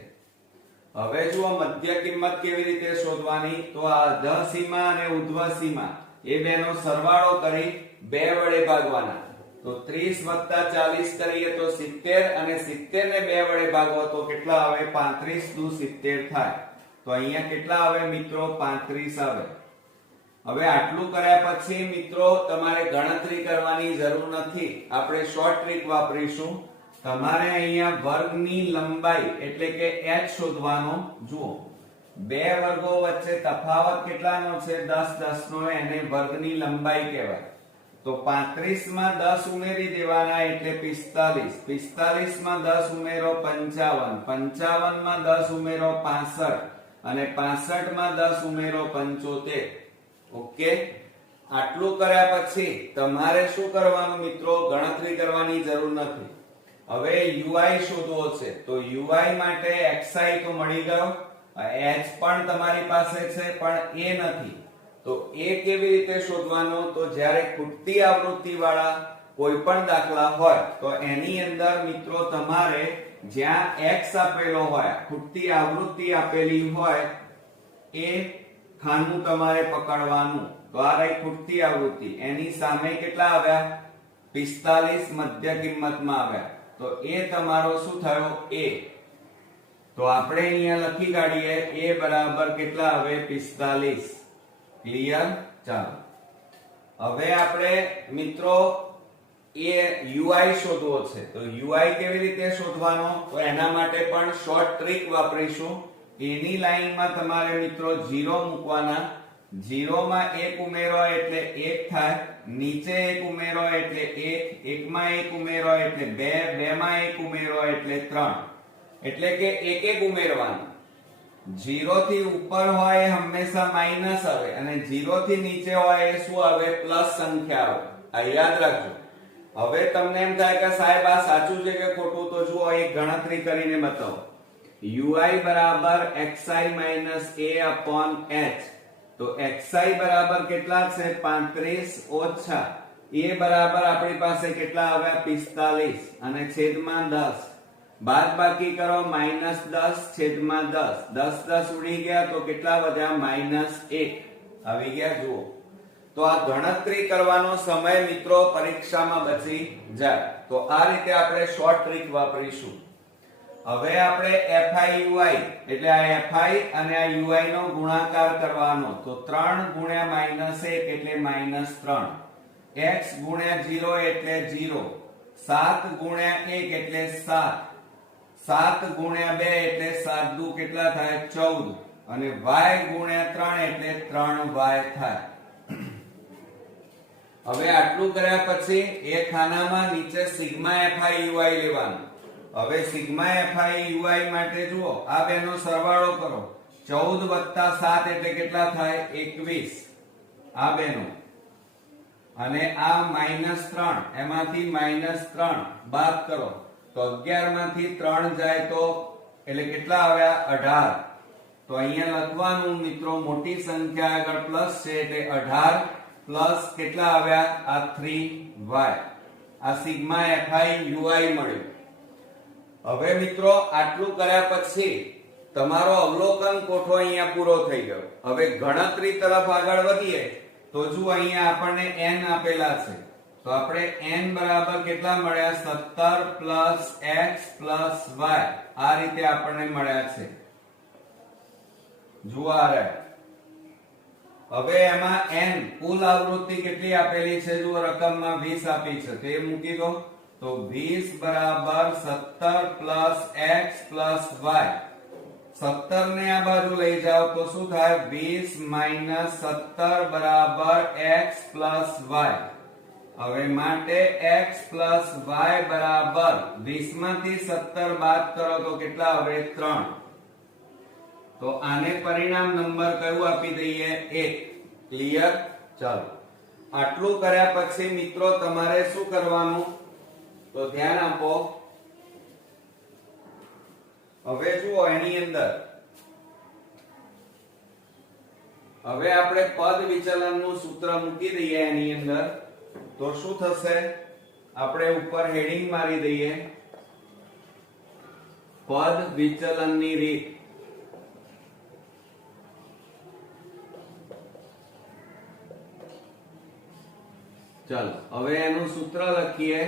હવે જુઓ મધ્ય કિંમત કેવી રીતે શોધવાની. તો આ અધઃ સીમા અને ઉધ્વ સીમા એ બેનો સરવાળો કરી 2 વડે ભાગવાના. તો 30 + 40 કરીએ તો 70 અને 70 ને 2 વડે ભાગો તો કેટલા આવે? 35 દુ 70 થાય. તો અહીંયા કેટલા આવે મિત્રો? 35 આવે. હવે આટલું કર્યા પછી મિત્રો તમારે ગણતરી કરવાની જરૂર નથી. આપણે શોર્ટ ટ્રીક વાપરીશું. તમારે અહીંયા વર્ગની લંબાઈ એટલે કે h શોધવાનો. જુઓ બે વર્ગો વચ્ચે તફાવત કેટલાનો છે? 10 10 નો, એને વર્ગની લંબાઈ કહેવાય. તો 35 માં 10 ઉમેરી દેવાના એટલે 45. 45 માં 10 ઉમેરો 55. 55 માં 10 ઉમેરો 65 અને 65 માં 10 ઉમેરો 75. ઓકે. આટલું કર્યા પછી તમારે શું કરવાનું મિત્રો? ગણતરી કરવાની જરૂર નથી. હવે ui શોધવો છે. તો ui માટે xi તો મળી ગયો, h પણ તમારી પાસે છે પણ a નથી. તો a કેવી રીતે શોધવાનો? તો જ્યારે ખૂટતી આવૃત્તિ વાળા કોઈ પણ દાખલા હોય તો એની અંદર મિત્રો તમારે જ્યાં x આપેલો હોય, ખૂટતી આવૃત્તિ આપેલી હોય, એ ખાનું તમારે પકડવાનું. તો આ રહી ખૂટતી આવૃત્તિ. એની સામે કેટલા આવ્યા? 45 મધ્ય કિંમતમાં આવ્યા. તો એ તમારો શું થયો? a. તો આપણે અહીંયા લખી કાઢીએ a બરાબર કેટલા આવે? 45. ક્લિયર? ચાલો હવે આપણે મિત્રો ui શોધવો છે. તો ui કેવી રીતે શોધવાનો? તો એના માટે પણ શોર્ટ ટ્રીક વાપરીશું. એની લાઈનમાં તમારે મિત્રો 0 મૂકવાના. 0 માં 1 ઉમેરો એટલે 1 થાય. નીચે 1 ઉમેરો એટલે 1. 1 માં 1 ઉમેરો એટલે 2. 2 માં 1 ઉમેરો એટલે 3. એટલે કે 1 1 ઉમેરવાનું. 0 થી ઉપર હોય એ હંમેશા માઈનસ આવે અને 0 થી નીચે હોય એ શું આવે? પ્લસ સંખ્યા આવે. આ યાદ રાખજો. હવે તમને એમ થાય કે સાહેબ આ સાચું છે કે ખોટું? તો જુઓ એક ગણતરી કરીને બતાવો. ui બરાબર xi - a upon h. તો xi બરાબર કેટલા છે? 35 ઓછા a બરાબર આપણી પાસે કેટલા આવ્યા? 45 અને છેદમાં 10. બાદબાકી કરો -10 છેદમાં 10. 10 10 ઉડી ગયા તો કેટલા વધ્યા? -1 આવી ગયા. જુઓ તો આ ગણતરી કરવાનો સમય મિત્રો પરીક્ષામાં બચી જાય. તો આ રીતે આપણે શોર્ટ ટ્રીક વાપરીશું. હવે આપણે fi ui એટલે આ fi અને આ ui નો ગુણાકાર કરવાનો. તો 3 ગુણ્યા -1 એટલે -3. x ગુણ્યા 0 એટલે 0. 7 ગુણ્યા 1 એટલે 7. 7 ગુણ્યા 2 એટલે 7 દુ કેટલા થાય? 14. અને y ગુણ્યા 3 એટલે 3y થાય. હવે આટલું કર્યા પછી એ ખાનામાં નીચે સિગ્મા fi ui લેવાનું. હવે સિગ્મા fi ui માટે જુઓ આ બેનો સરવાળો કરો. 14 + 7 એટલે કેટલા થાય? 21. આ બેનો અને આ -3 એમાંથી -3 બાદ કરો તો 11 માંથી 3 જાય તો એટલે કેટલા આવ્યા? 18. તો અહીંયા લખવાનું મિત્રો મોટી સંખ્યા આગળ પ્લસ છે એટલે 18 પ્લસ કેટલા આવ્યા? આ 3y. આ સિગ્મા fi ui મળ્યું. હવે મિત્રો આટલું કર્યા પછી તમારો અવલોકન કોઠો અહીંયા પૂરો થઈ ગયો. હવે ગણતરી તરફ આગળ વધીએ તો જુઓ અહીંયા આપણને n આપેલા છે. તો આપણે n બરાબર કેટલા મળ્યા? 17 પ્લસ x પ્લસ y. આ રીતે આપણને મળ્યા છે. જુઓ આ રહ્યા. હવે એમાં n કુલ આવૃત્તિ કેટલી આપેલી છે? જુઓ રકમમાં 20 આપી છે. તો એ મૂકી દો. તો 20 બરાબર 17 પ્લસ x પ્લસ y. 17 ને આ બાજુ લઈ જાઓ તો શું થાય? 20 માઇનસ 17 બરાબર x પ્લસ y. હવે માટે x પ્લસ y બરાબર 20 માંથી 17 બાદ કરો તો કેટલા આવે? 3. તો આને પરિણામ નંબર કયું આપી દઈએ? 1. ક્લિયર? ચાલો, આટલું કર્યા પછી મિત્રો તમારે શું કરવાનું? તો ધ્યાન આપો. હવે જુઓ, એની અંદર હવે આપણે પદ વિચલનનું સૂત્ર મૂકી દઈએ એની અંદર. તો શું થશે? આપણે ઉપર હેડિંગ મારી દઈએ, પદ વિચલનની રીત. ચાલો, હવે એનું સૂત્ર લખીએ.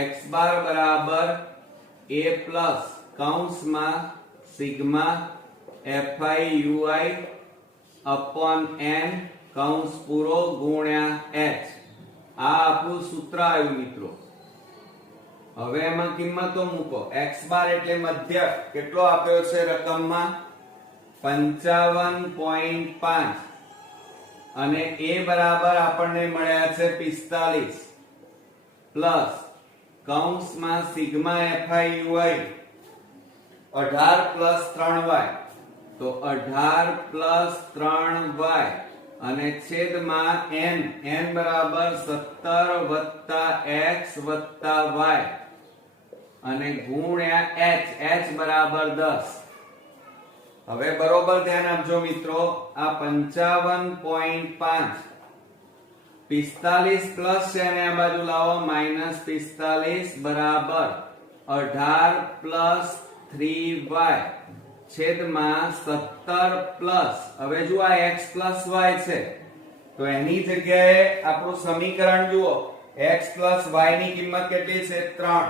x બાર બરાબર a પ્લસ કૌંસમાં sigma fi ui upon n કૌંસ પૂરો ગુણ્યા h. આ આપણું સૂત્ર આવ્યું મિત્રો. હવે એમાં કિંમતો મૂકો. x બાર એટલે મધ્ય કેટલો આપ્યો છે રકમમાં? 55.5 અને a બરાબર આપણને મળ્યા છે 45 પ્લસ કૌંસમાં sigma fi ui 18 plus 3y. તો 18 પ્લસ 3y અને છેદમાં n બરાબર 17 વત્તા x વત્તા y અને ગુણ્યા h બરાબર 10. હવે બરોબર ધ્યાન આપજો મિત્રો. આ 55.5 45 પ્લસ છે અને આ બાજુ લાવો -45 બરાબર 18 પ્લસ 3y છેદમાં 17 પ્લસ, હવે જો આ x પ્લસ y છે તો એની જગ્યાએ આપણું સમીકરણ જુઓ. x પ્લસ y ની કિંમત કેટલી છે? 3.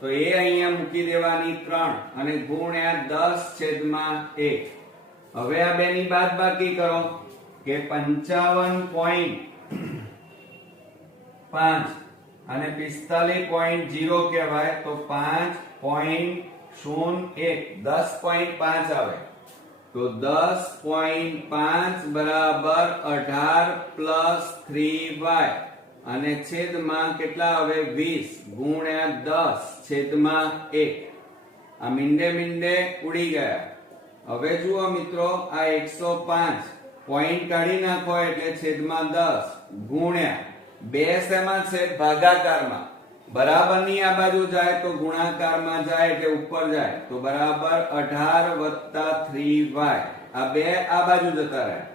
તો એ અહીંયા મૂકી દેવાની 3 અને ગુણ્યા 10 છેદમાં 1. હવે આ બેની બાદબાકી કરો કે 55.5 અને 45.0 કહેવાય તો 5.01 10.5 આવે. તો 10.5 બરાબર 18 પ્લસ 3y અને છેદમાં કેટલા આવે? 20 ગુણ્યા 10 છેદમાં 1. આ મીંડે મીંડે ઉડી ગયા. હવે જુઓ મિત્રો, આ 105 પોઈન્ટ કાઢી નાખો એટલે છેદમાં 10 ગુણ્યા 2 શેમાં છે? ભાગાકારમાં. બરાબરની આ બાજુ જાય તો ગુણાકારમાં જાય એટલે ઉપર જાય. તો બરાબર 18 વત્તા 3y. આ બે આ બાજુ જતા રહ્યા.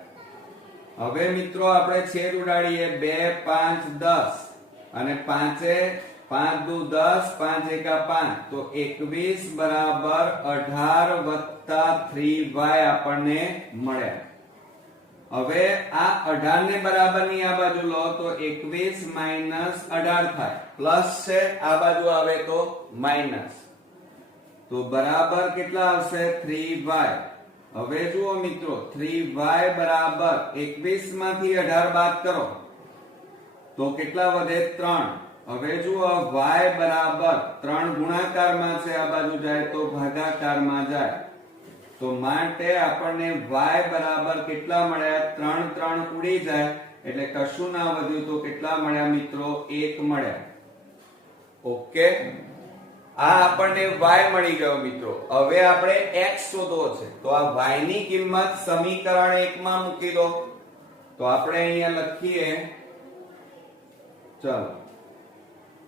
હવે મિત્રો આપણે છેદ ઉડાડીએ. 2 5 10 અને 5 5 દુ 10 5 એકા 5 તો 21 બરાબર 18 વત્તા 3y આપણને મળ્યા. હવે આ 18 ને બરાબરની આ બાજુ લો તો 21 માઈનસ 18 થાય. પ્લસ છે આ બાજુ આવે તો માઈનસ. તો બરાબર કેટલા આવશે? 3y. હવે જુઓ મિત્રો, 3y બરાબર 21 માંથી 18 બાદ કરો તો કેટલા વધે? 3. હવે જુઓ, y બરાબર 3 ગુણાકારમાં છે, આ બાજુ જાય તો ભાગાકારમાં જાય. તો માટે આપણને y બરાબર કેટલા મળ્યા? 3 3 ઉડી જાય એટલે કશું ના વધ્યું. તો કેટલા મળ્યા મિત્રો? 1 મળ્યા. ઓકે, આ આપણને y મળી ગયો મિત્રો. હવે આપણે x શોધવો છે. તો આ y ની કિંમત સમીકરણ 1 માં મૂકી દો. તો આપણે અહીંયા લખીએ, ચાલો,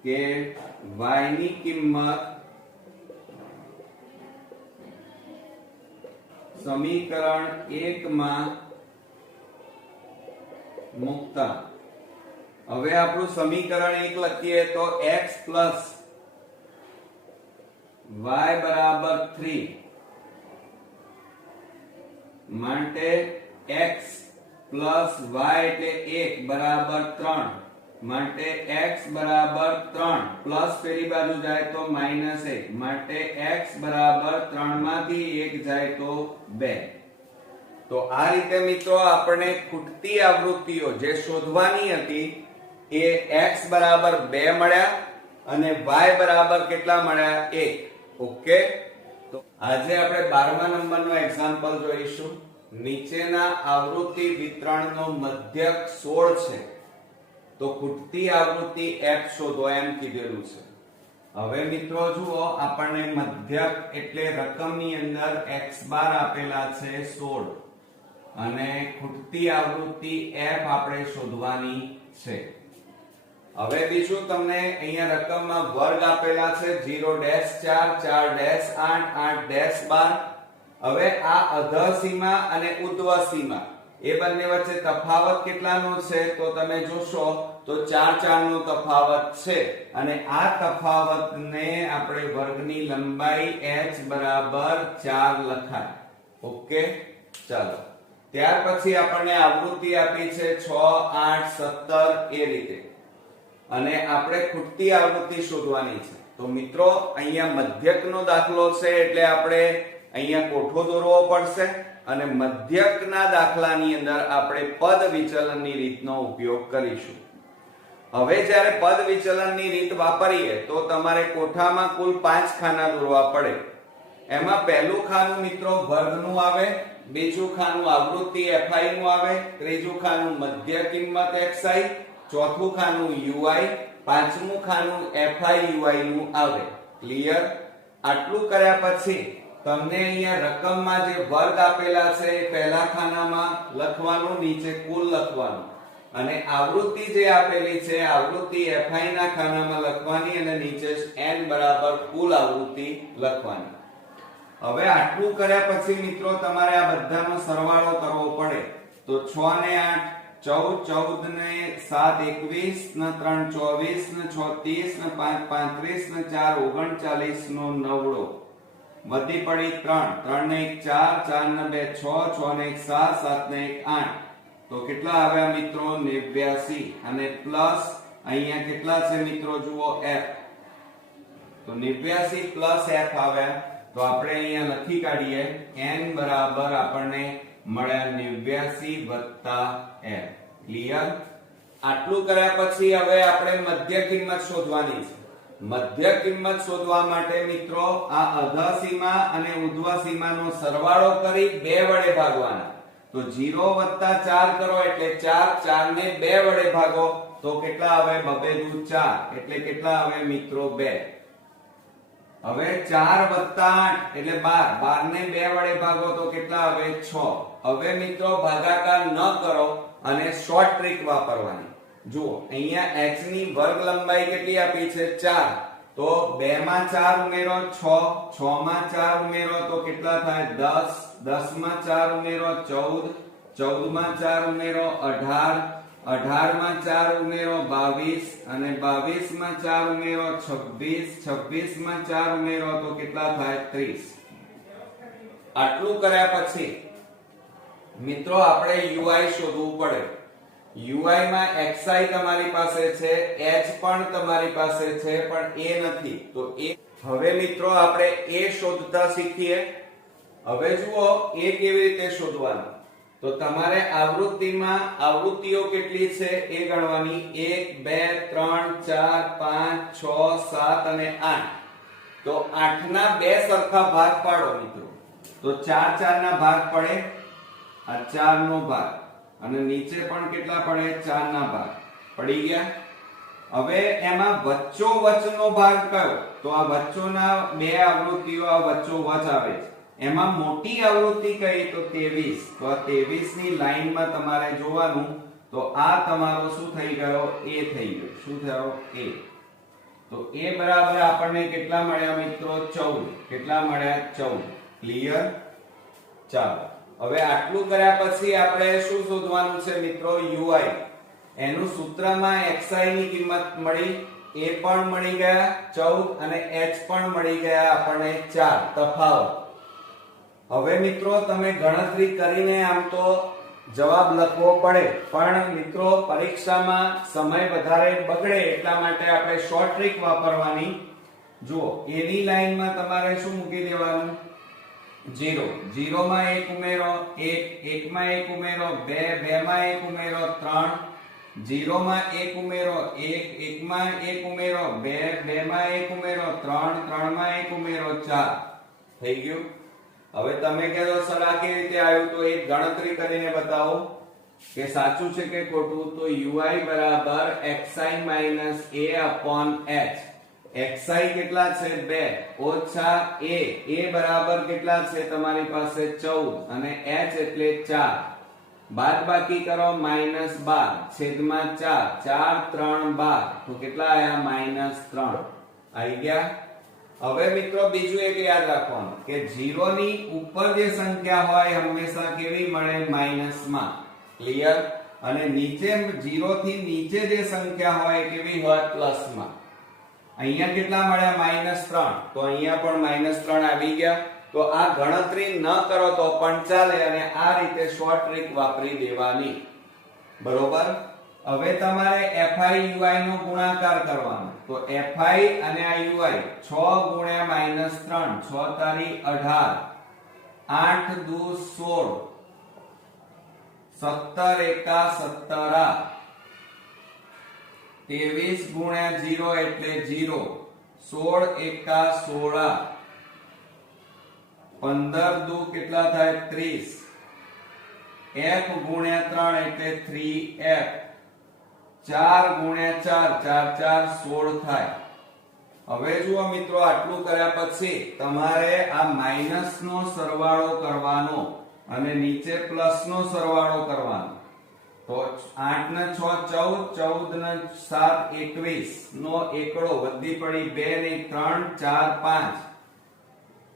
કે y ની કિંમત સમીકરણ 1 માં મૂકતા. હવે આપણું સમીકરણ 1 લખીએ તો x પ્લસ y બરાબર 3 માટે x પ્લસ y એટલે 1 બરાબર 3 માટે x બરાબર 3 પ્લસ પેલી બાજુ જાય તો -1 માટે x બરાબર 3 માંથી 1 જાય તો 2. તો આ રીતે મિત્રો આપણે ખૂટતી આવૃત્તિઓ જે શોધવાની હતી એ x બરાબર 2 મળ્યા અને y બરાબર કેટલા મળ્યા 1. ઓકે, તો આજે આપણે 12મા નંબરનો એક્ઝામ્પલ જોઈશું. નીચેના આવૃત્તિ વિતરણનો મધ્યક 16 છે, તો ખૂટતી આવૃત્તિ f શોધો એમ કીધેલું છે. હવે મિત્રો જુઓ, આપણને મધ્યક એટલે રકમની અંદર x બાર આપેલા છે 16 અને ખૂટતી આવૃત્તિ f આપણે શોધવાની છે. હવે બીજું તમને અહીંયા રકમમાં વર્ગ આપેલા છે 0-4 4-8 8-12. હવે આ અધઃ સીમા અને ઉર્ધ્વ સીમા એ બંને વચ્ચે તફાવત કેટલાનો છે તો તમે જોશો તો 4 નો તફાવત છે અને આ તફાવતને આપણે વર્ગની લંબાઈ h બરાબર 4 લખાય. ઓકે, ચાલો. ત્યાર પછી આપણને આવૃત્તિ આપી છે 6 8 17 એ રીતે અને આપણે ખૂટતી આવૃત્તિ શોધવાની છે. તો મિત્રો અહીંયા મધ્યકનો દાખલો છે એટલે આપણે અહીંયા કોઠો દોરવો પડશે અને મધ્યકના દાખલાની અંદર આપણે પદ વિચલનની રીતનો ઉપયોગ કરીશું. હવે જ્યારે પદ વિચલનની રીત વાપરીએ તો તમારે કોઠામાં કુલ 5 ખાના દોરવા પડે. એમાં પહેલું ખાનું મિત્રો વર્ગનું આવે, બીજું ખાનું આવૃત્તિ fi નું આવે, ત્રીજું ખાનું મધ્ય કિંમત xi, ચોથું ખાનું ui, પાંચમું ખાનું fi ui નું આવે. ક્લિયર? આટલું કર્યા પછી તમને અહીંયા રકમમાં જે વર્ગ આપેલા છે એ પહેલા ખાનામાં લખવાનું, નીચે કુલ લખવાનું અને આવૃત્તિ જે આપેલી છે આવૃત્તિ fi ના ખાનામાં લખવાની અને નીચે n બરાબર કુલ આવૃત્તિ લખવાની. હવે આટલું કર્યા પછી મિત્રો તમારે આ બધાનો સરવાળો કરવો પડે. તો 6 ને 8 14, 14 ને 7 21 ને 3 24 ને 6 30 ને 5 35 ને 4 39 નો નવડો વધી પડી 3 3 ને 1 4 4 ને 2 6 6 ને 1 7 7 ને 1 8. તો કેટલા આવ્યા મિત્રો 89 અને પ્લસ અહીંયા કેટલા છે મિત્રો જુઓ f. તો 89 પ્લસ f આવ્યા. તો આપણે અહીંયા લખી કાઢીએ n બરાબર આપણને મળ્યા 89 વત્તા f. ક્લિયર? આટલું કર્યા પછી હવે આપણે મધ્ય કિંમત શોધવાની છે. મધ્ય કિંમત શોધવા માટે મિત્રો આ અધઃ સીમા અને ઉર્ધ્વ સીમાનો સરવાળો કરી 2 વડે ભાગવાના. તો 0 વત્તા 4 કરો એટલે 4 4 ને 2 વડે ભાગો તો કેટલા આવે 2 દુ 4 એટલે કેટલા આવે મિત્રો 2. હવે 4 વત્તા 8 એટલે 12 12 ને 2 વડે ભાગો તો કેટલા આવે 6. હવે મિત્રો ભાગાકાર ન કરો અને શોર્ટ ટ્રીક વાપરવાની. જુઓ અહીંયા h ની વર્ગ લંબાઈ કેટલી આપી છે 4. તો 2 માં 4 ઉમેરો 6, 6 માં 4 ઉમેરો તો કેટલા થાય 10, 10 માં 4 ઉમેરો 14, 14 માં 4 ઉમેરો 18, 18 માં 4 ઉમેરો 22 અને 22 માં 4 ઉમેરો 26, 26 માં 4 ઉમેરો તો કેટલા થાય 30. આટલું કર્યા પછી મિત્રો આપણે ui શોધવું પડે. ui માં xi તમારી પાસે છે, h પણ તમારી પાસે છે પણ a નથી. તો a હવે મિત્રો આપણે a શોધતા શીખીએ. હવે જુઓ a કેવી રીતે શોધવાનું. તો તમારે આવૃત્તિમાં આવૃત્તિઓ કેટલી છે એ ગણવાની. 1 2 3 4 5 6 7 અને 8. તો 8 ના 2 સરખા ભાગ પાડો મિત્રો. તો 4 4 ના ભાગ પડે, આ 4 નો ભાગ અને નીચે પણ કેટલા પડે 4 ના ભાગ પડી ગયા. હવે એમાં વચ્ચો વચનો ભાગ કયો? તો આ વચ્ચોના 2 આવૃત્તિઓ આ વચ્ચો વચ આવે છે. એમાં મોટી આવૃત્તિ કઈ? તો 23. તો આ 23 ની લાઈનમાં તમારે જોવાનું. તો આ તમારો શું થઈ ગયો? a થઈ ગયો. શું થયો? a. તો a બરાબર આપણને કેટલા મળ્યા મિત્રો 14. કેટલા મળ્યા 14. ક્લિયર? ચાલો હવે આટલું કર્યા પછી આપણે શું શોધવાનું છે મિત્રો? ui. એનું સૂત્રમાં xi ની કિંમત મળી, a પણ મળી ગયા 14 અને h પણ મળી ગયા આપણને 4 તફાવત. હવે મિત્રો તમે ગણતરી કરીને આમ તો જવાબ લખવો પડે પણ મિત્રો પરીક્ષામાં સમય વધારે બગડે એટલા માટે આપણે શોર્ટ ટ્રીક વાપરવાની. જુઓ a ની લાઈનમાં તમારે શું મૂકી દેવાનું? 0 0 માં 1 ઉમેરો, 1 1 માં 1 ઉમેરો, 2 2 માં 1 ઉમેરો, 3 0 માં 1 ઉમેરો, 1 માં 1 ઉમેરો, 2 માં 1 ઉમેરો, 3 માં 1 ઉમેરો, 4 થઈ ગયું. હવે તમે કહેજો સર આ કેવી રીતે આવ્યું, તો એક ગણતરી કરીને બતાવો કે સાચું છે કે ખોટું. તો ui બરાબર xi minus a upon h. xi કેટલા છે 2 ઓછા a બરાબર કેટલા છે તમારી પાસે 14 અને h એટલે 4. બાદબાકી કરો -12 છેદમાં 4, 4 3 12, તો કેટલા આયા -3 આવી ગયા. હવે મિત્રો બીજું એક યાદ રાખવાનું કે 0 ની ઉપર જે સંખ્યા હોય હંમેશા કેવી મળે માઈનસમાં. ક્લિયર. અને નીચે 0 થી નીચે જે સંખ્યા હોય કેવી હોય પ્લસમાં. અહીંયા કેટલા મળ્યા -3, તો અહીંયા પણ -3 આવી ગયા. તો આ ગણતરી ન કરો તો પણ ચાલે અને આ રીતે શોર્ટ ટ્રિક વાપરી દેવાની. બરોબર. હવે તમારે fi ui નો ગુણાકાર કરવાનો. તો fi અને આ ui 6 ગુણ્યા -3, 6 તારી 18, 8 દુ 16, 17 એકા 17, 23 ગુણ્યા 0 એટલે 0, 16 એકા 16, 15 દુ કેટલા થાય 30, f ગુણ્યા 3 એટલે 3f, 4 ગુણ્યા 4, 4 4 16 થાય. હવે જુઓ મિત્રો આટલું કર્યા પછી તમારે આ માઈનસ નો સરવાળો કરવાનો અને નીચે પ્લસ નો સરવાળો કરવાનો. તો 8 ને 6 14, 14 ને 7 21 નો એકડો વધી પડી 2 ને 3 4 5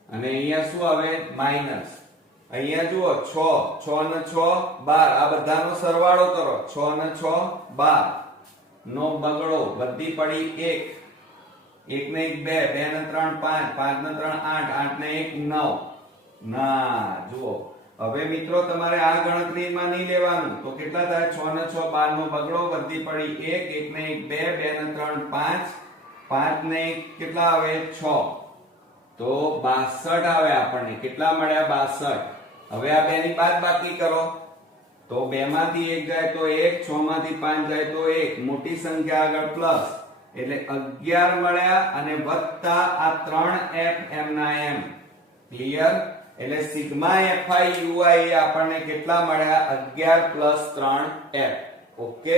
અને અહીંયા શું આવે માઈનસ. અહીંયા જુઓ 6, 6 ને 6 12, આ બધાનો સરવાળો કરો. 6 ને 6 12 નો બગડો વધી પડી 1, 1 ને 1 2, 2 ને 3 5, 5 ને 3 8, 8 ને 1 9. ના જુઓ હવે મિત્રો તમારે આ ગણતરીમાં નહીં લેવાનું. તો કેટલા થાય 6 ને 6 12 નો બગડો વધી પડી 1, 1 ને 1 2, 2 ને 3 5, 5 ને 1 કેટલા આવે 6, તો 62 આવે આપણને. કેટલા મળ્યા 62. હવે આ બે ની બાદબાકી કરો. તો 2 માંથી 1 જાય તો 1, 6 માંથી 5 જાય તો 1, મોટી સંખ્યા આગળ પ્લસ એટલે 11 મળ્યા અને વત્તા આ 3f m ના m. ક્લિયર. એટલે સિગ્મા fi ui આપણને કેટલા મળ્યા 11 પ્લસ 3f. ઓકે.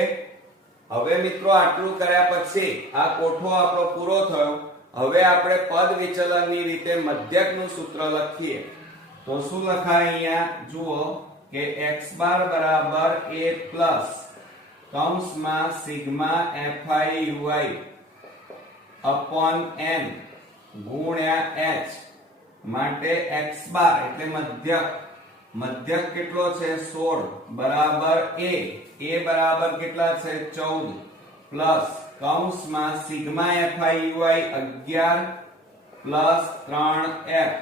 હવે મિત્રો આટલું કર્યા પછી આ કોઠો આપણો પૂરો થયો. હવે આપણે પદ વિચલનની રીતે મધ્યકનું સૂત્ર લખીએ. તો શું લખાય અહીંયા જુઓ કે x બાર બરાબર a પ્લસ કૌંસમાં sigma fi ui upon n ગુણ્યા h માટે x બાર એટલે મધ્યક. મધ્યક કેટલો છે 16 બરાબર a બરાબર કેટલા છે 14 પ્લસ કૌંસમાં sigma fi ui 11 plus 3f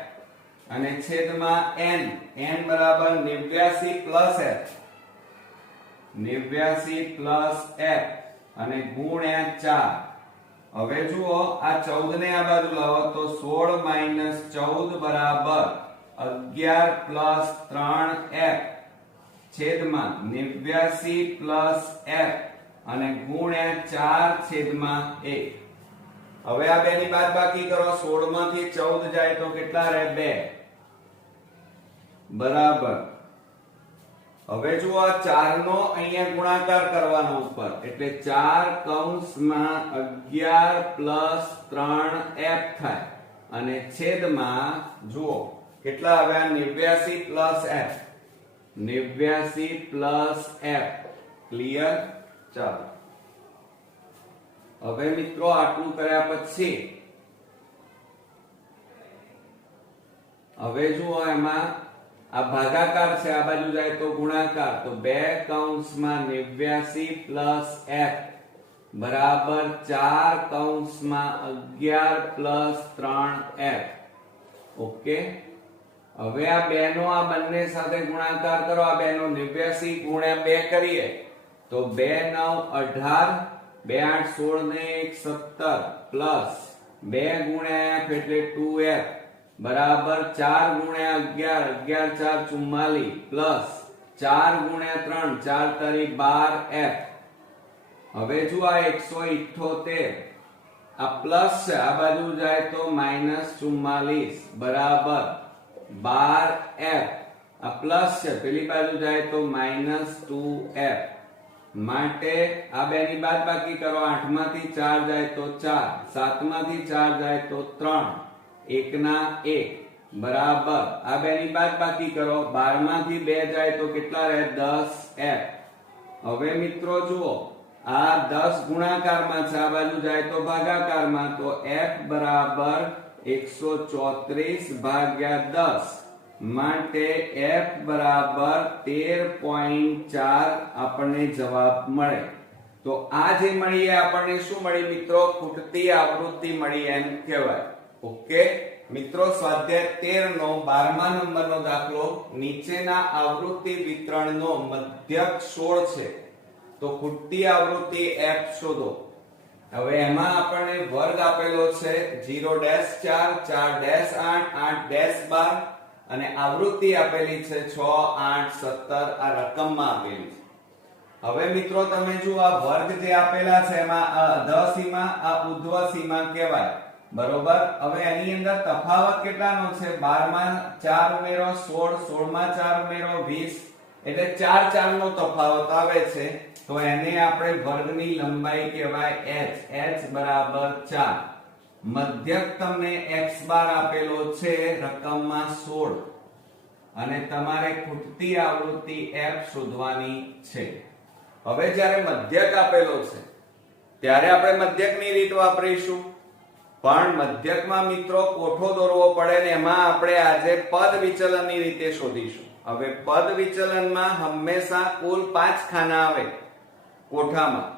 અને છેદમાં n બરાબર 89 પ્લસ f, 89 પ્લસ f અને ગુણ્યા 4. હવે જુઓ આ 14 ને આ બાજુ લાવો તો 16 માઈનસ 14 બરાબર 11 પ્લસ 3f છેદમાં 89 પ્લસ f અને ગુણ્યા 4 છેદમાં 1. હવે આ બે ની બાદબાકી કરો. 16 માંથી 14 જાય તો કેટલા રહે 2 બરાબર. હવે જુઓ આ 4 નો અહીંયા ગુણાકાર કરવાનો ઉપર એટલે 4 કૌંસમાં 11 પ્લસ 3f થાય અને છેદમાં જુઓ કેટલા આવ્યા 89 plus f, 89 plus f. Clear. ચાલો હવે મિત્રો આટલું કર્યા પછી હવે જુઓ એમાં આ ભાગાકાર છે, આ બાજુ જાય તો ગુણાકાર. તો 2 કૌંસમાં 89 પ્લસ f બરાબર 4 કૌંસમાં 11 પ્લસ 3f. ઓકે. હવે આ બે નો આ બંને સાથે ગુણાકાર કરો. આ બે નો 89 ગુણ્યા 2 કરીએ તો 2 9 18, 2 8 16 ને 1 17 પ્લસ 2 ગુણ્યા f એટલે 2f બરાબર 4 ગુણ્યા 11, 11 4 44 પ્લસ 4 ગુણ્યા 3, 4 તારી 12f હવે જો આ 178 આ પ્લસ છે, આ બાજુ જાય તો -44 બરાબર 12f. આ પ્લસ છે, પેલી બાજુ જાય તો -2f. માટે આ બે ની બાદબાકી કરો. 8 માંથી 4 જાય તો 4, 7 માંથી 4 જાય તો 3, 1 ના 1 બરાબર. આ બે ની બાદબાકી કરો. 12 માંથી 2 જાય તો કેટલા રહે? 10f. હવે મિત્રો જુઓ, આ 10 ગુણાકારમાં છે, આ બાજુ જાય તો ભાગાકારમાં, તો f બરાબર 134 ભાગ્યા 10. માટે f બરાબર 13.4 આપણને જવાબ મળે. તો આ જે મળી એ આપણને શું મળી મિત્રો? ખૂટતી આવૃત્તિ મળી એમ કહેવાય. ઓકે મિત્રો, સ્વાધ્યાય 13 નો 12મા નંબરનો દાખલો, નીચેના આવૃત્તિ વિતરણનો મધ્યક 16 છે, તો ખૂટતી આવૃત્તિ f શોધો. હવે એમાં આપણને વર્ગ આપેલો છે 0-4, 4-8, 8-12 અને આવૃત્તિ આપેલી છે 6, 8, 17 આ રકમમાં આપેલી છે. હવે મિત્રો તમે જુઓ, આ વર્ગ જે આપેલા છે એમાં આ અધઃ સીમા, આ ઉધ્વ સીમા કહેવાય. બરોબર. હવે એની અંદર તફાવત કેટલાનો છે? 12 માં 4 ઉમેરો 16, 16 માં 4 ઉમેરો 20, એટલે 4 4 નો તફાવત આવે છે. તો એને આપણે વર્ગની લંબાઈ કહેવાય h. h બરાબર 4. મધ્યક તમને x બાર આપેલો છે રકમમાં 16 અને તમારે ખૂટતી આવૃત્તિ f શોધવાની છે. હવે જ્યારે મધ્યક આપેલો છે ત્યારે આપણે મધ્યકની રીત વાપરીશું, પણ મધ્યકમાં મિત્રો કોઠો દોરવો પડે ને એમાં આપણે આજે પદ વિચલનની રીતે શોધીશું. હવે પદ વિચલનમાં હંમેશા કુલ 5 ખાના આવે કોઠામાં,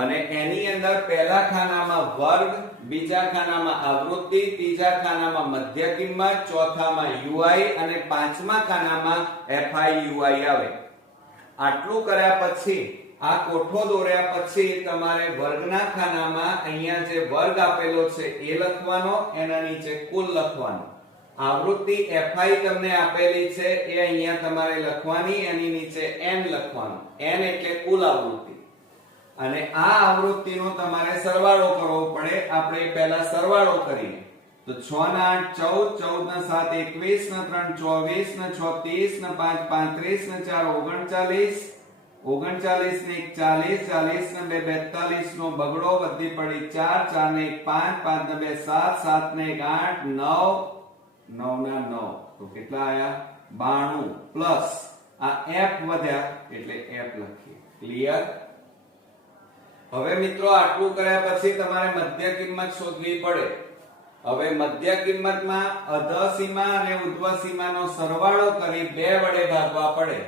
અને એની અંદર પહેલા ખાનામાં વર્ગ, બીજા ખાનામાં આવૃત્તિ, ત્રીજા ખાનામાં મધ્ય કિંમત, ચોથામાં ui અને પાંચમા ખાનામાં fi ui આવે. આટલું કર્યા પછી આ કોઠો દોર્યા પછી તમારે વર્ગના ખાનામાં અહીંયા જે વર્ગ આપેલો છે એ લખવાનો, એના નીચે કુલ લખવાનો. આવૃત્તિ fi તમને આપેલી છે એ અહીંયા તમારે લખવાની, એની નીચે n લખવાનો. n એટલે કુલ આવૃત્તિ. અને આ આવૃત્તિનો તમારે સરવાળો કરવો પડે. આપણે પહેલા સરવાળો કરીએ તો 6 ના 8 14, 14 ના 7 21, ના 3 24, ના 5 35, ના 4 39, 39 ને 1 40, 40 ને 2 42 નો બગડો, વધી પડી 4, 4 ને 1 5, 5 ને 2 7, 7 ને 1 8, 9, 9 ના 9 તો કેટલા આયા? 92 પ્લસ આ f વધ્યા એટલે f લખીએ. ક્લિયર? હવે મિત્રો આટલું કર્યા પછી તમારે મધ્ય કિંમત શોધવી પડે. હવે મધ્ય કિંમતમાં અધઃ સીમા અને ઉધ્વ સીમાનો સરવાળો કરી 2 વડે ભાગવા પડે.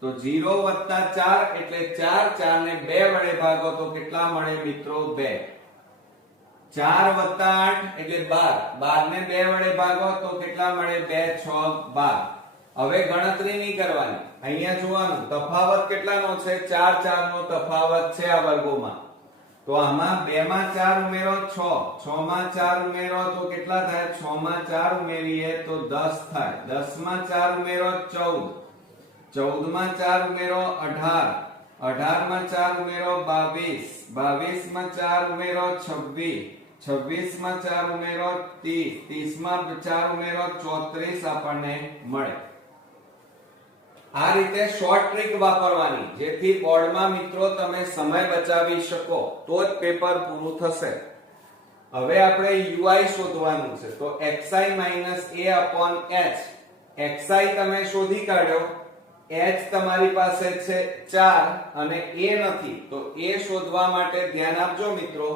તો 0 + 4 એટલે 4, 4 ને 2 વડે ભાગો તો કેટલા મળે મિત્રો? 2. 4 + 8 એટલે 12, 12 ને 2 વડે ભાગો તો કેટલા મળે? 2, 6, 12. હવે ગણતરી નહીં કરવાની, અહીંયા જોવાનું તફાવત કેટલાનો છે? 4 4 નો તફાવત છે આ વર્ગોમાં. તો આમાં 2 માં 4 ઉમેરો 6, 6 માં 4 ઉમેરો તો કેટલા થાય? 6 માં 4 ઉમેરીએ તો 10 થાય. 10 માં 4 ઉમેરો 14, 14 માં 4 ઉમેરો 18, 18 માં 4 ઉમેરો 22, 22 માં 4 ઉમેરો 26, 26 માં 4 ઉમેરો 30, 30 માં 4 ઉમેરો 34 આપણને મળે. આ રીતે શોર્ટ ટ્રીક વાપરવાની, જેથી બોર્ડમાં મિત્રો તમે સમય બચાવી શકો, તો જ પેપર પૂરું થશે. હવે આપણે ui શોધવાનું છે. તો xi - a/h. xi તમે શોધી કાઢ્યો, h તમારી પાસે છે 4 અને a નથી, તો a શોધવા માટે ધ્યાન આપજો મિત્રો.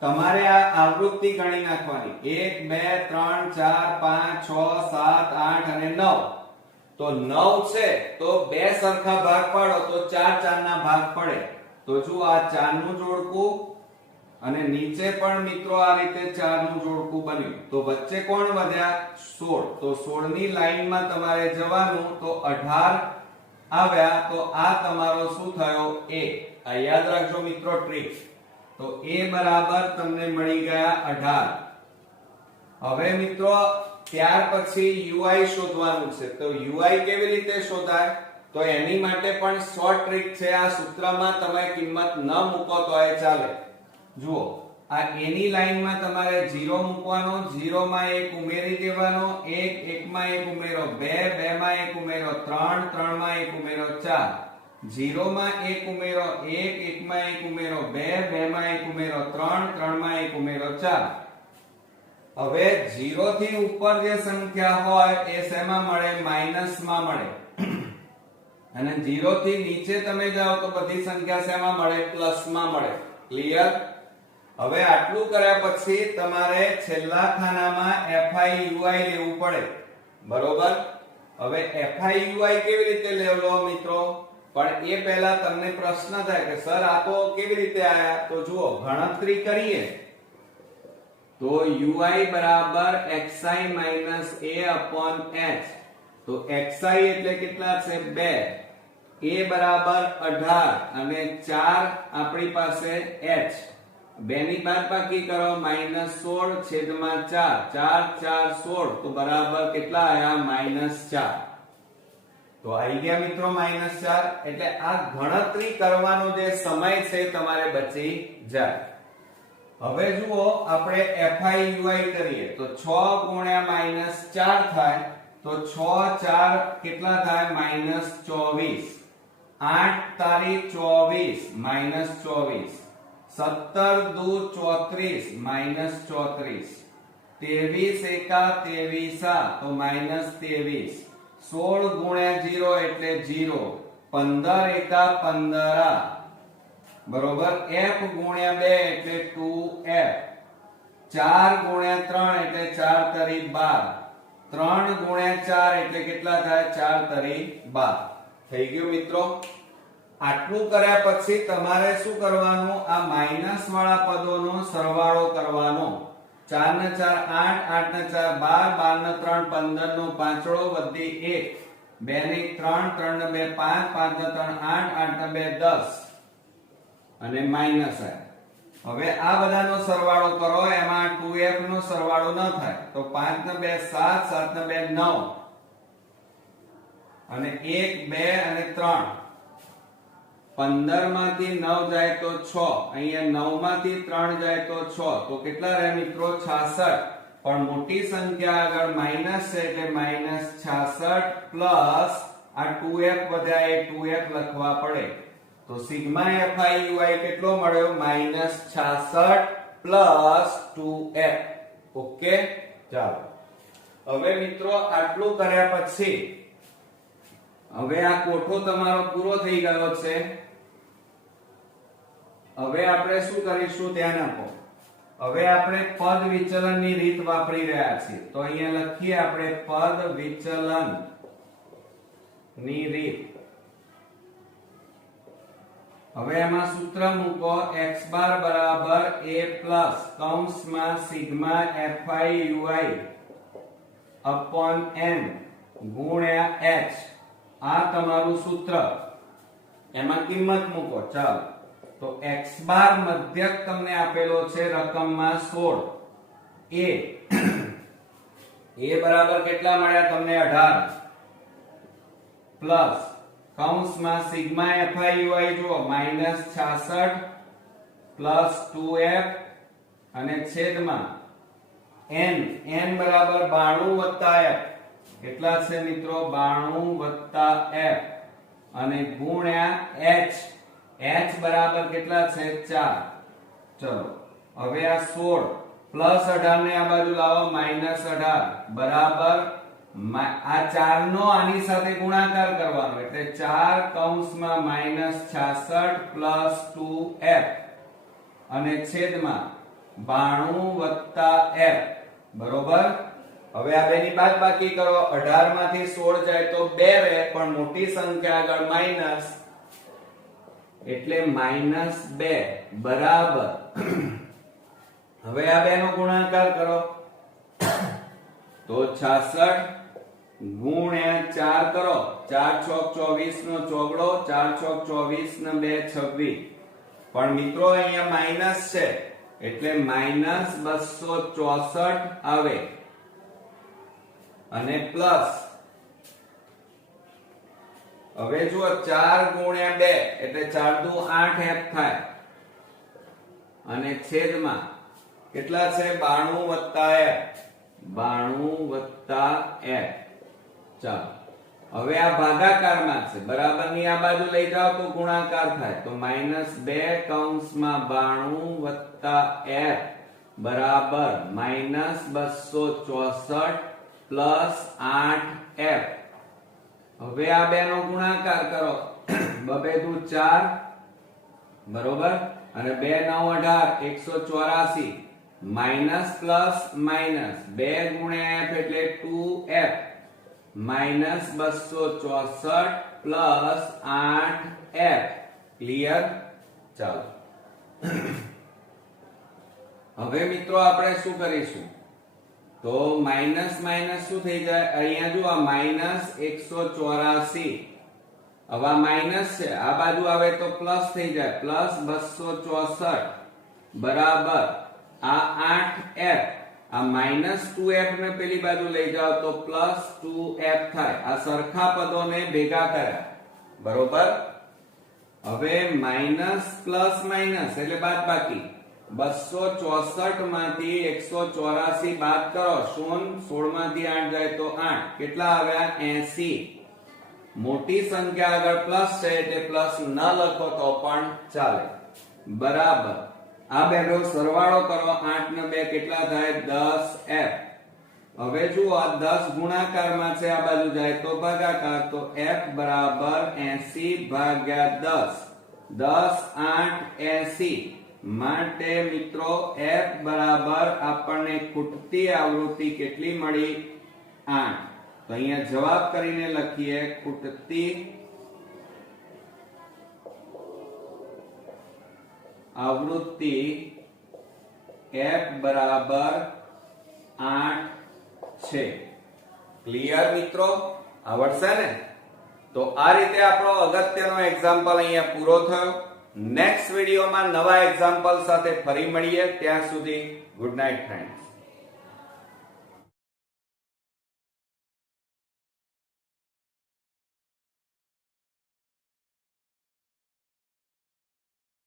તમારે આ આવૃત્તિ ગણી નાખવાની. 1 2 3 4 5 6 7 8 અને 9. તો 9 છે તો 2 સરખા ભાગ પાડો તો 4 4 ના ભાગ પડે. તો જો આ 4 નું જોડકું અને નીચે પણ મિત્રો આ રીતે 4 નું જોડકું બન્યું. તો વચ્ચે કોણ વધ્યા? 16. તો 16 ની લાઈનમાં તમારે જવાનું, તો 18 આવ્યા. તો આ તમારો શું થયો? a. આ યાદ રાખજો મિત્રો ટ્રીક. તો a બરાબર તમને મળી ગયા 18. હવે મિત્રો ત્યાર પછી ui શોધવાનું છે. તો ui કેવી રીતે શોધાય? તો એની માટે પણ શોર્ટ ટ્રીક છે. આ સૂત્રમાં તમે કિંમત ન મૂકો તોય ચાલે. જુઓ, આ a ની લાઈનમાં તમારે 0 મૂકવાનો, 0 માં 1 ઉમેરી દેવાનો, 1 1 માં 1 ઉમેરો, 2 2 માં 1 ઉમેરો, 3 3 માં 1 ઉમેરો, 4 0 માં 1 ઉમેરો, 1 1 માં 1 ઉમેરો, 2 2 માં 1 ઉમેરો, 3 3 માં 1 ઉમેરો, 4. હવે 0 થી ઉપર જે સંખ્યા હોય એ શેમાં મળે? માઈનસ માં મળે. અને 0 થી નીચે તમે જાઓ તો બધી સંખ્યા શેમાં મળે? પ્લસ માં મળે. ક્લિયર? હવે આટલું કર્યા પછી તમારે છેલ્લા ખાનામાં FIUI લેવું પડે. બરોબર? હવે FIUI કેવી રીતે લેવો મિત્રો? પણ એ પહેલા તમને પ્રશ્ન થાય કે સર આ તો કેવી રીતે આયા? તો જુઓ, ગણતરી કરીએ તો UI બરાબર xi minus a upon h. તો xi એટલે કેટલા છે? 2. a બરાબર 18 અને 4 આપણી પાસે h. 2 ની બાદબાકી કરો, -16 છેદમાં 4. 4 4 16 તો બરાબર કેટલા આયા? -4. તો આવી ગયા મિત્રો -4. એટલે આ ગણતરી કરવાનો જે સમય છે તમારે બચી જાય. હવે જુઓ, આપણે FIUI કરીએ તો 6 ગુણ્યા -4 થાય તો 6 4 કેટલા થાય? -24. 8 તારી 24 -24. 17 દુ 34 -34. 23 એકા 23 તો -23. 16 ગુણ્યા 0 એટલે 0. 15 એકા 15. બરોબર? f ગુણ્યા 2 એટલે 2f. 4 ગુણ્યા 3 એટલે 4 તરી 12. 3 ગુણ્યા 4 એટલે કેટલા થાય? 4 તરી 12. થઈ ગયું મિત્રો? આટલું કર્યા પછી તમારે શું કરવાનું? આ માઈનસ વાળા પદોનો સરવાળો કરવાનો. 4 ને 4 8, 8 ને 4 12, 12 ને 3 15 નો પાંચડો વધી 1, 2 ને 3, 3 ને 2 5, 5 ને 3 8, 8 ને 2 10 અને માઈનસ આ. હવે આ બધાનો સરવાળો કરો, એમાં 2f નો સરવાળો ન થાય તો 5 ને 2 7, 7 ને 2 9 અને 1 2 અને 3. 15 માંથી 9 જાય તો 6. અહીંયા 9 માંથી 3 જાય તો 6. તો કેટલા રહે મિત્રો? 66. પણ મોટી સંખ્યા આગળ માઈનસ છે એટલે -66 પ્લસ આ 2f વધ્યા એ 2f લખવા પડે. તો સિગ્મા FIUI કેટલો મળ્યો? -66 પ્લસ 2f. ઓકે, ચાલો. હવે મિત્રો આટલું કર્યા પછી હવે આ કોઠો તમારો પૂરો થઈ ગયો છે. હવે આપણે શું કરીશું? ધ્યાન આપો. હવે આપણે પદ વિચલનની રીત વાપરી રહ્યા છીએ. તો અહીંયા લખીએ આપણે પદ વિચલન ની રીત. હવે એમાં સૂત્ર મૂકો. x બાર બરાબર a પ્લસ કૌંસમાં સિગ્મા FIUI upon n ગુણ્યા h. આ તમારું સૂત્ર. એમાં કિંમત મૂકો. ચાલો, તો x બાર મધ્યક તમને આપેલો છે રકમમાં 16. a બરાબર કેટલા મળ્યા તમને? 18 પ્લસ કૌંસમાં સિગ્મા FIUI જુઓ -66 પ્લસ 2f અને છેદમાં n બરાબર 92 વત્તા f. કેટલા છે મિત્રો? 92 વત્તા f અને ગુણ્યા h બરાબર કેટલા છે? 4. ચલો, હવે આ 16 પ્લસ 18 ને આ બાજુ લાવો -18 બરાબર આ 4 નો આની સાથે ગુણાકાર કરવાનો એટલે 4 કૌંસમાં -66 પ્લસ 2f અને છેદમાં 92 વત્તા f. બરોબર? હવે આ બેની બાદબાકી કરો. 18 માંથી 16 જાય તો 2 રહે, પણ મોટી સંખ્યા આગળ માઈનસ એટલે -2 બરાબર. હવે આ બેનો ગુણાકાર કરો તો 66 ગુણ્યા 4 કરો. 4 છોક 24 નો ચોગડો, 4 છોક 24 ને 2 26. પણ મિત્રો અહીંયા માઈનસ છે એટલે -264 આવે અને પ્લસ હવે જુઓ 4 ગુણ્યા 2 એટલે 4 દુ 8 f થાય અને છેદમાં કેટલા છે 92 વત્તા f 92 વત્તા f. ચાલો હવે આ ભાગાકારમાં છે બરાબરની આ બાજુ લઈ જાઓ તો ગુણાકાર થાય તો -2 કૌંસમાં 92 વત્તા f બરાબર -264 પ્લસ 8f. હવે આ બે નો ગુણાકાર કરો 2 દુ 4 બરોબર અને 2 9 18 184 માઈનસ પ્લસ માઈનસ 2 ગુણ્યા f એટલે 2f -264 પ્લસ 8f. ક્લિયર? ચાલો હવે મિત્રો આપણે શું કરીશું તો માઈનસ માઈનસ શું થઈ જાય અહીંયા જો આ -184 હવે આ માઈનસ છે આ બાજુ આવે તો પ્લસ થઈ જાય પ્લસ 264 બરાબર આ 8f આ -2f ને પેલી બાજુ લઈ જાઓ તો +2f થાય. આ સરખા પદોને ભેગા કર્યા બરોબર. હવે માઈનસ પ્લસ માઈનસ એટલે બાદબાકી 264 માંથી 184 બાદ કરો 16 માંથી 8 જાય તો 8 કેટલા આવ્યા 80. મોટી સંખ્યા આગળ પ્લસ છે એટલે પ્લસ ન લખો તો પણ ચાલે બરાબર. આ બેનો સરવાળો કરો 8 ને 2 કેટલા થાય 10f. હવે જુઓ આ 10 ગુણાકારમાં છે આ બાજુ જાય તો ભાગાકાર તો f બરાબર 80 ભાગ્યા 10 10 8 80 માટે મિત્રો f બરાબર આપણને ખૂટતી આવૃત્તિ કેટલી મળી 8. તો અહીંયા જવાબ કરીને લખીએ ખૂટતી આવૃત્તિ f બરાબર 8 છે. ક્લિયર મિત્રો? આવડશે ને? તો આ રીતે આપણો અગત્યનો એક્ઝામ્પલ અહીંયા પૂરો થયો. નેક્સ્ટ વિડીયોમાં નવા એક્ઝામ્પલ સાથે ફરી મળીએ. ત્યાં સુધી ગુડ નાઇટ ફ્રેન્ડ્સ.